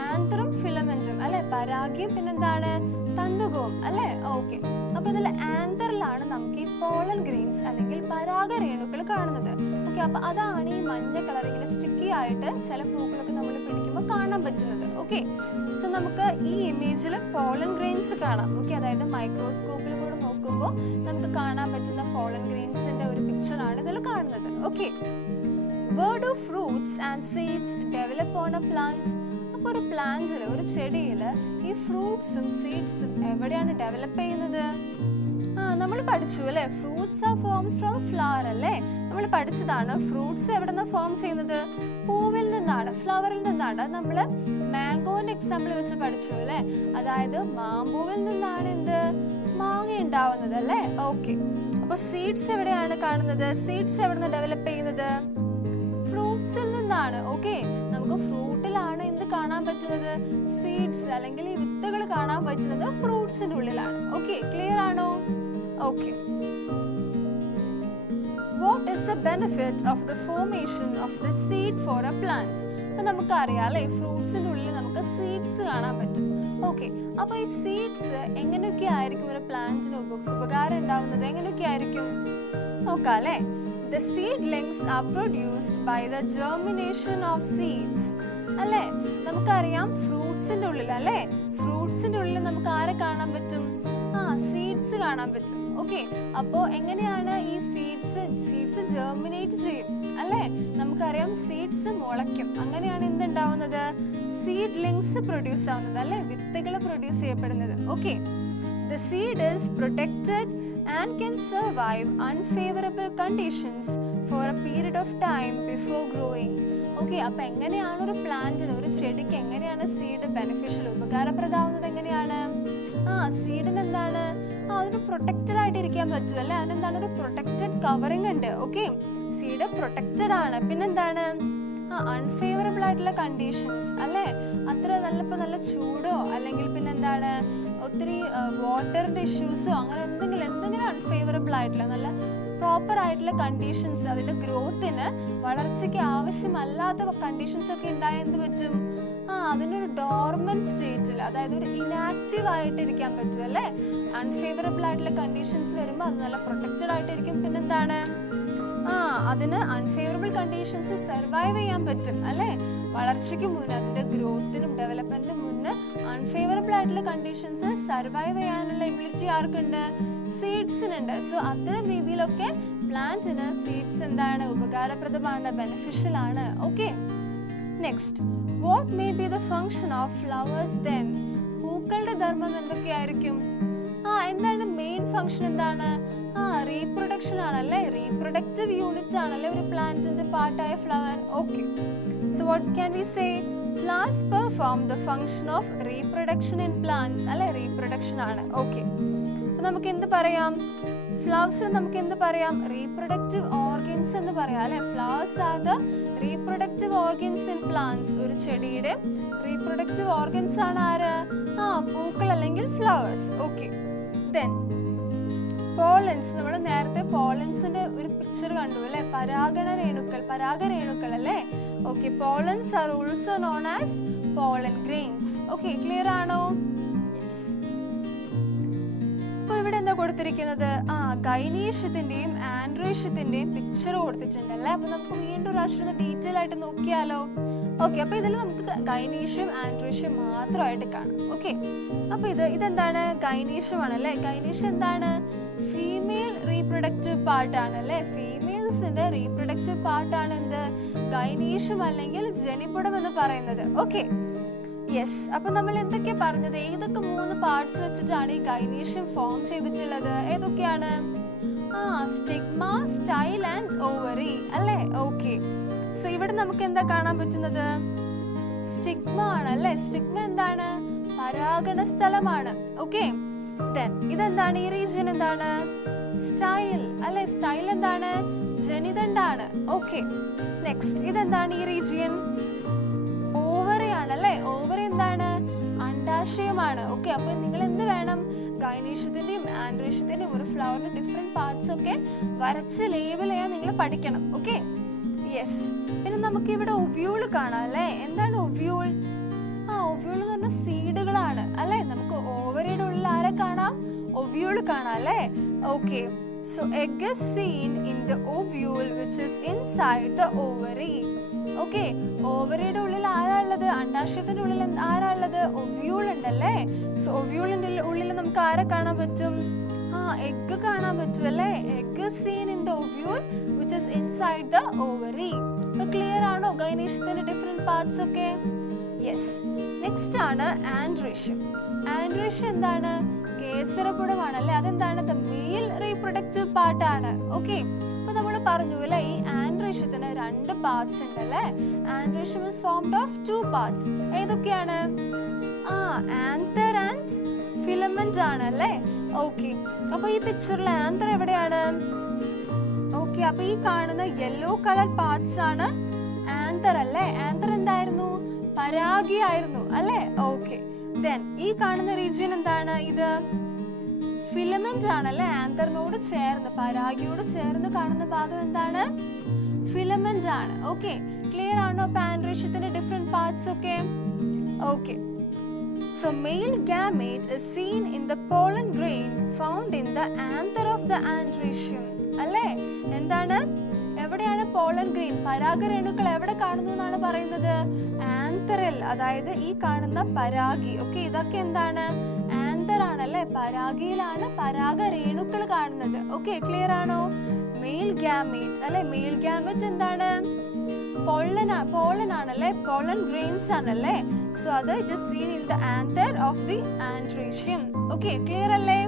ആന്തറും ഫിലമെന്റും അല്ലെ. പരാഗിയും പിന്നെന്താണ്? തന്തുകവും അല്ലെ. ഓക്കെ. അപ്പൊ ഇതിൽ ആന്തറിലാണ് നമുക്ക് ഈ പോളൻ ഗ്രെയിൻസ് അല്ലെങ്കിൽ പരാഗരേണുക്കൾ കാണുന്നത്. ഓക്കെ. അപ്പൊ അതാണ് ഈ മഞ്ഞ കളർ ഇങ്ങനെ സ്റ്റിക്കി ആയിട്ട് ചില പൂക്കളൊക്കെ നമ്മൾ പിടിക്കുമ്പോൾ കാണാൻ പറ്റുന്നത്. ഓക്കെ. സോ നമുക്ക് ഈ ഇമേജിൽ പോളൻ ഗ്രെയിൻസ് കാണാം. ഓക്കെ. അതായത് മൈക്രോസ്കോപ്പിൽ കൂടെ നോക്കുമ്പോൾ നമുക്ക് കാണാൻ പറ്റുന്ന പോളൻ ഗ്രെയിൻസിന്റെ ഒരു പിക്ചർ ആണ് ഇതിൽ കാണുന്നത്. Okay. Where do fruits and seeds develop on a plant? അപ്പോൾ ഒരു പ്ലാന്റിൽ, ഒരു ചെടിയിൽ ഈ ഫ്രൂട്ട്സും സീഡ്സും എവിടെയാണ് ഡെവലപ്പ് ചെയ്യുന്നത്? നമ്മൾ പഠിച്ചു അല്ലേ. Fruits R form from flower അല്ലേ. നമ്മൾ പഠിച്ചതാണ്. ഫ്രൂട്ട്സ് എവിടെ നിന്നാണ് ഫോം ചെയ്യുന്നത്? പൂവിൽ നിന്നാണ്, ഫ്ലവറിൽ നിന്നാണ്. നമ്മൾ മാംഗോന്റെ എക്സാമ്പിൾ വെച്ച് പഠിച്ചു അല്ലേ. അതായത് മാമ്പൂവിൽ നിന്നാണ് എന്ത്? മാങ്ങ ഉണ്ടാവുന്നത് അല്ലേ? ഓക്കെ, അപ്പൊ സീഡ്സ് എവിടെയാണ് കാണുന്നത്? സീഡ്സ് എവിടെ ഡെവലപ്പ് ചെയ്യുന്നത്? ഫ്രൂട്ട്സിൽ നിന്നാണ്. ഓക്കെ, നമുക്ക് ഫ്രൂട്ടിലാണ് എന്ത് കാണാൻ പറ്റുന്നത്? സീഡ്സ് അല്ലെങ്കിൽ ഈ വിത്തുകൾ കാണാൻ പറ്റുന്നത് ഫ്രൂട്ട്സിന്റെ ഉള്ളിലാണ്. ഓക്കെ, ക്ലിയർ ആണോ? Okay. What is the benefit of the formation of the seed for a plant? അപ്പൊ നമുക്കറിയാം അല്ലേ, ഫ്രൂട്ട്സിന്റെ ഉള്ളിൽ നമുക്ക് സീഡ്സ് കാണാൻ പറ്റും. ഓക്കെ, അപ്പൊ ഈ സീഡ്സ് എങ്ങനെയൊക്കെ ആയിരിക്കും ഒരു പ്ലാന്റിന് ഉപകാരം ഉണ്ടാവുന്നത്? എങ്ങനെയൊക്കെ ആയിരിക്കും നോക്കാം അല്ലേ? The seedlings are produced by the germination of seeds. അല്ലേ, നമുക്കറിയാം ഫ്രൂട്ട്സിന്റെ ഉള്ളിൽ അല്ലേ, ഫ്രൂട്ട്സിന്റെ ഉള്ളിൽ നമുക്ക് ആരെ കാണാൻ പറ്റും? സീഡ്സ് കാണാൻ പറ്റും. ഓക്കെ, അപ്പോ എങ്ങനെയാണ് ഈ സീഡ്സ് ജെർമിനേറ്റ് ചെയ്യും അല്ലേ? നമുക്കറിയാം സീഡ്സ് മുളയ്ക്കും. അങ്ങനെയാണ് എന്തുണ്ടാവുന്നത്? സീഡ്ലിങ്സ് പ്രൊഡ്യൂസ് ആവുന്നത് അല്ലേ, വിത്തുകൾ പ്രൊഡ്യൂസ് ചെയ്യപ്പെടുന്നത്. Okay, the seed is protected and can survive unfavorable conditions for a period of time before growing. Okay, അപ്പൊ എങ്ങനെയാണ് ഒരു പ്ലാന്റിന്, ഒരു ചെടിക്ക് എങ്ങനെയാണ് സീഡ് ബെനിഫിഷ്യൽ, ഉപകാരപ്രദമാവുന്നത്? എങ്ങനെയാണ്? സീഡിന് എന്താണ്? അതിന് പ്രൊട്ടക്റ്റഡ് ആയിട്ട് ഇരിക്കാൻ പറ്റും അല്ലെ? അതിനെന്താണ്? ഒരു പ്രൊട്ടക്റ്റഡ് കവറിങ് ഉണ്ട്. ഓക്കെ, സീഡ് പ്രൊട്ടക്റ്റഡ് ആണ്. പിന്നെന്താണ്? അൺഫേവറബിൾ ആയിട്ടുള്ള കണ്ടീഷൻസ് അല്ലെ, അത്ര നല്ല ചൂടോ അല്ലെങ്കിൽ പിന്നെന്താണ് ഒത്തിരി വാട്ടറിന്റെ ഇഷ്യൂസോ അങ്ങനെ എന്തെങ്കിലും അൺഫേവറബിൾ ആയിട്ടുള്ള നല്ല പ്രോപ്പർ ആയിട്ടുള്ള കണ്ടീഷൻസ്, അതിന്റെ ഗ്രോത്തിന് വളർച്ചയ്ക്ക് ആവശ്യമല്ലാത്ത കണ്ടീഷൻസ് ഒക്കെ ഉണ്ടായാൽ എന്ത് പറ്റും? അതിനൊരു ഡോർമന്റ് സ്റ്റേറ്റിൽ, അതായത് ഒരു ഇനാക്റ്റീവ് ആയിട്ട് ഇരിക്കാൻ പറ്റും അല്ലേ? അൺഫേവറബിൾ ആയിട്ടുള്ള കണ്ടീഷൻസ് വരുമ്പോൾ അത് നല്ല പ്രൊട്ടക്റ്റഡ് ആയിട്ടിരിക്കും. പിന്നെന്താണ്? അതിന് അൺഫേവറബിൾ കണ്ടീഷൻസ് സർവൈവ് ചെയ്യാൻ പറ്റും അല്ലേ? വളർച്ചയ്ക്ക് മുന്നേ, അതിന്റെ ഗ്രോത്തിനും ഡെവലപ്മെന്റിനും മുന്നേ അൺഫേവറബിൾ ആയിട്ടുള്ള കണ്ടീഷൻസ് സർവൈവ് ചെയ്യാനുള്ള എബിലിറ്റി ആർക്കുണ്ട്? സീഡ്സിനുണ്ട്. സോ അത്തരം രീതിയിലൊക്കെ പ്ലാന്റിന് സീഡ്സ് എന്താണ്? ഉപകാരപ്രദമാണ്, ബെനിഫിഷ്യൽ ആണ്. Okay, next, what may be the function of flowers then? പൂക്കളുടെ ധർമ്മം എന്തൊക്കെയായിരിക്കും? എന്താണ് മെയിൻ ഫംഗ്ഷൻ? എന്താണ്? റീപ്രൊഡക്ഷൻ ആണല്ലേ, റീപ്രൊഡക്റ്റീവ് യൂണിറ്റ് ആണല്ലേ ഒരു പ്ലാന്റിന്റെ പാർട്ടായ flower. Okay, so what can we say? Flowers perform the function of reproduction in plants അല്ലെ, റീപ്രൊഡക്ഷൻ ആണ്. ഓക്കെ, അപ്പൊ നമുക്ക് എന്ത് പറയാം? ഫ്ലവേഴ്സ് നമുക്ക് എന്ത് പറയാം? റീപ്രൊഡക്റ്റീവ് ഓർഗൻസ് എന്ന് പറയാം അല്ലെ. Flowers are the reproductive organs in plants. ഒരു ചെടിയുടെ റീപ്രൊഡക്റ്റീവ് ഓർഗൻസ് ആണ് ആര്? പൂക്കൾ അല്ലെങ്കിൽ ഫ്ലവേഴ്സ്. Okay, then pollens. നമ്മൾ നേരത്തെ പോളൻസിന്റെ ഒരു പിക്ചർ കണ്ടു അല്ലെ, പരാഗരേണുക്കൾ അല്ലേ. Okay, pollens are also known as pollen grains. Okay, clear ആണോ? അപ്പൊ ഇവിടെ എന്താ കൊടുത്തിരിക്കുന്നത്? ഗൈനീഷ്യത്തിന്റെയും ആൻഡ്രീഷ്യത്തിന്റെയും പിക്ചർ കൊടുത്തിട്ടുണ്ട് അല്ലേ. അപ്പൊ നമുക്ക് വീണ്ടും പ്രാവശ്യം ഡീറ്റെയിൽ ആയിട്ട് നോക്കിയാലോ? ഓക്കെ, അപ്പൊ ഇതിൽ നമുക്ക് ഗൈനീഷ്യം ആൻഡ്രീഷ്യം മാത്രമായിട്ട് കാണാം. ഓക്കെ, അപ്പൊ ഇതെന്താണ്? ഗൈനീഷ്യമാണ് അല്ലേ. ഗൈനീഷ്യം എന്താണ്? ഫീമെയിൽ റീപ്രൊഡക്റ്റീവ് പാർട്ട് ആണ് അല്ലേ. ഫീമെയിൽസിന്റെ റീപ്രൊഡക്റ്റീവ് പാർട്ട് ആണ് എന്ത്? ഗൈനീഷ്യം അല്ലെങ്കിൽ ജനിപുടം എന്ന് പറയുന്നത്. Okay, yes. അപ്പൊ നമ്മൾ എന്തൊക്കെയാ പറഞ്ഞത്? ഏതൊക്കെ 3 പാർട്സ് വെച്ചിട്ടാണ് ഈ ഗൈനീഷ്യം ഫോം ചെയ്തിട്ടുള്ളത്? ഏതൊക്കെയാണ്? സ്റ്റിഗ്മ, സ്റ്റൈൽ ആൻഡ് ഓവറി അല്ലേ. ഓക്കെ, സോ ഇവിടെ നമുക്ക് എന്താ കാണാൻ പറ്റുന്നത്? സ്റ്റിഗ്മ ആണ് അല്ലേ. സ്റ്റിഗ്മ എന്താണ്? പരാഗണ സ്ഥലമാണ്. ഓക്കെ, ദെൻ ഇതെന്താണ്? ഈ റീജിയൻ എന്താണ്? സ്റ്റൈൽ അല്ലെ. സ്റ്റൈൽ എന്താണ്? ജനിതണ്ടാണ്. ഓക്കെ, നെക്സ്റ്റ് ഇതെന്താണ്? ഈ റീജിയൻ ഓവറി ആണ് അല്ലെ. ഓവറി എന്താണ്? അണ്ഡാശയമാണ്. ഓക്കെ, അപ്പൊ നിങ്ങൾ എന്ത് വേണം? ഗൈനീഷ്യത്തിന്റെയും ആൻഡ്രീഷ്യത്തിന്റെയും ഒരു ഫ്ലവറിന്റെ ഡിഫറെന്റ് പാർട്സ് ഒക്കെ വരച്ച് ലേബൽ ചെയ്യാൻ നിങ്ങൾ പഠിക്കണം. Okay, yes. പിന്നെ നമുക്ക് ഇവിടെ ഒവ്യൂൾ കാണാം അല്ലെ. എന്താണ് ഒവ്യൂൾ? ഒവ്യൂൾ എന്ന് പറഞ്ഞ സീഡുകളാണ് അല്ലെ. നമുക്ക് ഓവറിയുടെ ഉള്ളിൽ ആരെ കാണാം? ഒവ്യൂൾ കാണാം അല്ലെ. Okay, so egg is seen in the ovule which is inside the ovary. Okay, ഓവറിയുടെ ഉള്ളിൽ ആരാളുള്ളത്? അണ്ഡാശയത്തിന്റെ ഉള്ളിൽ ആരാളുള്ളത്? ഒവ്യൂൾ ഉണ്ടല്ലേ. സോ ഒവ്യൂളിന്റെ ഉള്ളിൽ നമുക്ക് ആരെ കാണാൻ പറ്റും? എഗ് കാണാൻ പറ്റും അല്ലേ. Egg scene in the ovule which is inside the ovary. അപ്പൊ ക്ലിയർ ആണോ ഗൈനീഷ്യത്തിന്റെ ഡിഫറെന്റ് പാർട്സ് ഒക്കെ? യെസ്. നെക്സ്റ്റ് ആണ് ആൻഡ്രീഷ്യം. ആൻഡ്രീഷ്യം എന്താണ്? കേസരപുടമാണ് അല്ലെ. അതെന്താണ്? ദ മെയിൽ റീപ്രൊഡക്റ്റീവ് പാർട്ട് ആണ്. ഓക്കെ, അപ്പൊ നമ്മൾ പറഞ്ഞു അല്ലെ, ഈ ആൻഡ്രീഷ്യത്തിന് 2 പാർട്സ് ഉണ്ട് അല്ലെ. Androecium is formed of 2 parts. ഏതൊക്കെയാണ്? ആന്തർ ആൻഡ് ഫിലമെന്റ് ആണ് അല്ലെ. ഓക്കെ, അപ്പൊ ഈ പിക്ചറിൽ ആന്തർ എവിടെയാണ്? ഓക്കെ, അപ്പൊ ഈ കാണുന്ന യെല്ലോ കളർ പാർട്സ് ആണ് ആന്തർ അല്ലേ? ആന്തർ എന്തായിരുന്നു? പരാഗിയായിരുന്നു അല്ലേ? ഓക്കെ, ദെൻ ഈ കാണുന്ന റീജിയൻ എന്താണ്? ഇത് ഫിലമെന്റ് ആണല്ലേ? ആന്തറിനോട് ചേർന്ന്, പരാഗിയോട് ചേർന്ന് കാണുന്ന ഭാഗം എന്താണ്? ഫിലമെന്റ് ആണ്. ഓക്കെ, ക്ലിയർ ആണോ? ആന്ത്രേഷ്യത്തിന്റെ ഡിഫറെന്റ് പാർട്സ് ഒക്കെ. Okay, so male gamete is seen in the pollen grain found in the anther of the andrecium. അല്ലേ? എന്താണ്? എവിടെയാണ് പോളൻ ഗ്രെയിൻ? പരാഗരേണുക്കൾ എവിടെ കാണുന്നു എന്നാണ് പറയുന്നത്? ആന്തറിൽ, അതായത് ഈ കാണുന്ന പരാഗി. ഓക്കെ, ഇതൊക്കെ എന്താണ്? ആന്തർ ആണല്ലേ? പരാഗിയിലാണ് പരാഗരേണുക്കൾ കാണുന്നത്. ഓക്കെ, ക്ലിയർ ആണോ? മെയിൽ ഗാമേറ്റ് അല്ലെ? മെയിൽ ഗാമേറ്റ് എന്താണ്? പോളൻ ആണല്ലേ? പോളൻ ഗ്രെയിൻസ് ആണല്ലേ? സോ അത് it is seen in the anther of the androecium. Okay, clear അല്ലേ?